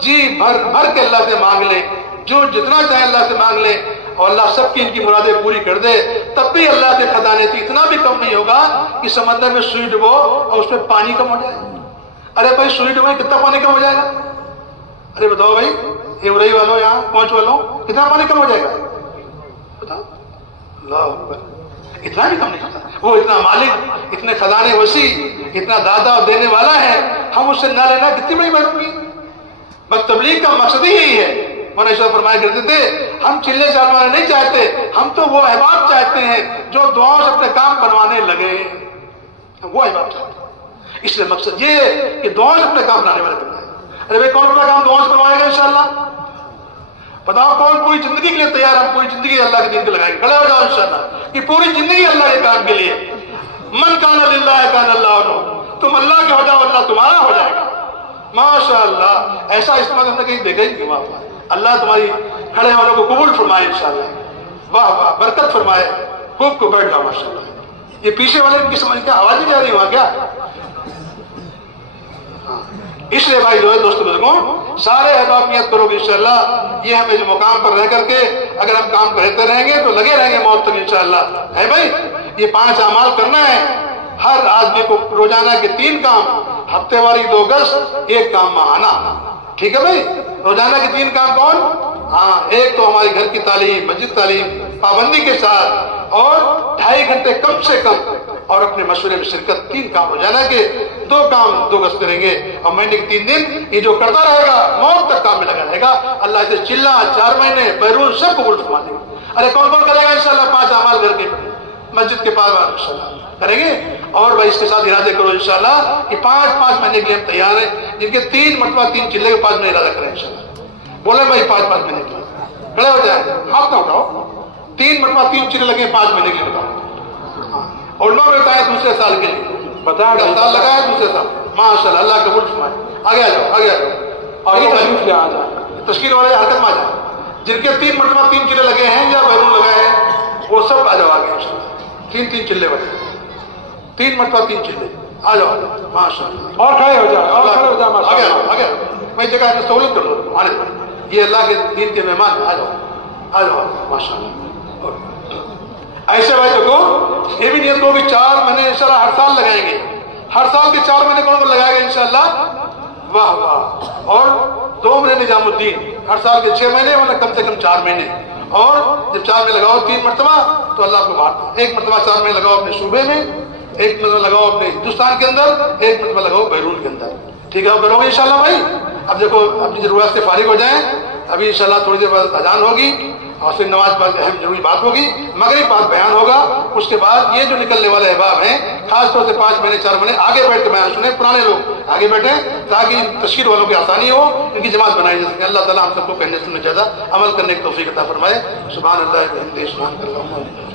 جی بھر کے اللہ سے مانگ لیں، جو جتنا چاہے اللہ سے مانگ لیں، اور اللہ سب کی ان کی مرادیں پوری کر دے. تب بھی اللہ کے خزانے سے اتنا بھی کم نہیں ہوگا کہ سمندر میں سوئی ڈبو اور اس میں پانی کم ہو جائے. ارے بھائی سوئی ڈبو کتنا پانی کم ہو جائے گا؟ ارے بتاؤ بھائی، یہ ارئی والوں، یہاں پہنچ والوں، کتنا پانی کم ہو جائے گا؟ بتاؤ. اللہ اکبر. اتنا بھی کم نہیں ہوتا. وہ اتنا مالک، اتنے خزانے وسیع، اتنا دادا اور دینے والا ہے، ہم اس سے نہ لینا کتنی بڑی بات ہوگی. بس تبلیغ کا مقصد ہی یہی ہے. مولانا فرمایا کرتے تھے ہم چلے چالوانے نہیں چاہتے، ہم تو وہ احباب چاہتے ہیں جو دعاؤں سے اپنے کام بنوانے لگے. ہم وہ احباب چاہتے ہیں. اس لیے مقصد یہ ہے کہ دعاؤں سے اپنے کام بنانے والے بنائے. ارے بھائی کون اپنا کام دعاؤں سے بنوائے گا انشاءاللہ؟ بتاؤ کون پوری زندگی کے لیے تیار؟ ہم پوری زندگی اللہ کے دین پہ لگائیں گے. کھڑے ہو جاؤ انشاءاللہ کہ پوری زندگی اللہ کے کام کے لیے. من کان للہ کان اللہ عنہ. تم اللہ کے ہو جاؤ، اللہ تمہارا ہو جائے گا. ماشاءاللہ. ایسا استعمال ہم نے کہیں دیکھا ہی نہیں. وہاں اللہ تمہاری کھڑے والوں کو قبول فرمائے انشاءاللہ. واہ واہ، برکت فرمائے. خوب کو بیٹھ جاؤ ماشاءاللہ. یہ پیچھے والے ان کی سمجھ کیا آواز نہیں جا رہی وہاں کیا؟ اس لیے بھائی جو ہے دوستوں بزرگوں، سارے احباب نیت کرو گے انشاءاللہ. یہ ہمیں جو مقام پر رہ کر کے اگر ہم کام کرتے رہیں گے تو لگے رہیں گے موت تک انشاءاللہ. ہے بھائی یہ 5 اعمال کرنا ہے. ہر آدمی کو روزانہ کے 3 کام، ہفتے واری 2 گز، 1 کام ماہانہ. ٹھیک ہے بھائی؟ روزانہ کے 3 کام کون؟ ہاں، ایک تو ہمارے گھر کی تعلیم، مسجد تعلیم پابندی کے ساتھ، اور 2.5 گھنٹے کم سے کم، اور اپنے مشورے میں شرکت. 3 کام روزانہ کے، 2 کام 2 گز کریں گے. اور مہینے کے 3 دن یہ جو کرتا رہے گا موت تک کام میں لگا رہے گا. اللہ سے چلا 4 مہینے بیرون سب قبول فرما دے گا. ارے کون کون کرے گا انشاءاللہ 5 اعمال گھر کے مسجد کے پاس انشاءاللہ کریں گے. اور بھائی اس کے ساتھ ارادے کرو انشاءاللہ کہ 5 مہینے کے لیے ہم تیار ہیں. جن کے 3 مرتبہ 3 چلے کے 5 مہینے ارادہ کریں انشاءاللہ. بولے بھائی 5 مہینے کے لیے کھڑے ہو جائیں، ہاتھ نہ اٹھاؤ. 3 مرتبہ 3 چلے لگے 5 مہینے کے لیے بتاؤ. اور لوگ بتائیں دوسرے سال کے لیے، بتائیں 10 سال لگا ہے دوسرے سال. ماشاءاللہ اللہ قبول فرمائے. آگے آ جاؤ، آگے آ جاؤ. اور یہ تشریف لے آ جائیں، تشکیل والے حرکت میں آ جائیں. جن کے 3 مرتبہ 3 چلے لگے ہیں یا بیرون لگا ہے وہ سب آ جاؤ آگے انشاءاللہ. 3 چلے والے 3 مرتبہ 3 چلے آ جاؤ ماشاءاللہ. اور کھڑے ہو جائیں، اور کھڑے ہو جائیں. آگے آگے میں جگہ سہولت کر دو. آنے یہ اللہ کے دین کے مہمان ہیں. آ جاؤ آ جاؤ ماشاءاللہ. ایسے بھائی دیکھو یہ بھی نیت کو بھی 4 مہینے انشاءاللہ ہر سال لگائیں گے. ہر سال کے 4 مہینے کون لگائے گا انشاءاللہ؟ واہ واہ. اور 2 مہینے نظام الدین، ہر سال کے 6 مہینے ورنہ کم سے کم 4 مہینے. اور جب 4 مہینے لگاؤ 3 مرتبہ تو اللہ کو بات. 1 مرتبہ 4 مہینے لگاؤ اپنے صوبے میں، 1 مرتبہ لگاؤ اپنے ہندوستان کے اندر، 1 مرتبہ لگاؤ بیرون کے اندر. ٹھیک ہے آپ کرو گے انشاءاللہ بھائی. اب دیکھو اپنی ضرورت سے فارغ ہو جائیں. ابھی انشاءاللہ تھوڑی دیر بعد اذان ہوگی اور پھر نماز پڑھ کے اہم ضروری بات ہوگی، مغرب بعد بیان ہوگا. اس کے بعد یہ جو نکلنے والے احباب ہیں خاص طور سے 5 مہینے 4 مہینے آگے بیٹھ کے بیان سنیں. پرانے لوگ آگے بیٹھیں تاکہ تشکیل والوں کی آسانی ہو، ان کی جماعت بنائی جا سکے. اللہ تعالیٰ ہم سب کو کہنے سننے جیسا عمل کرنے کی توفیق عطا فرمائے. سبحان اللہ.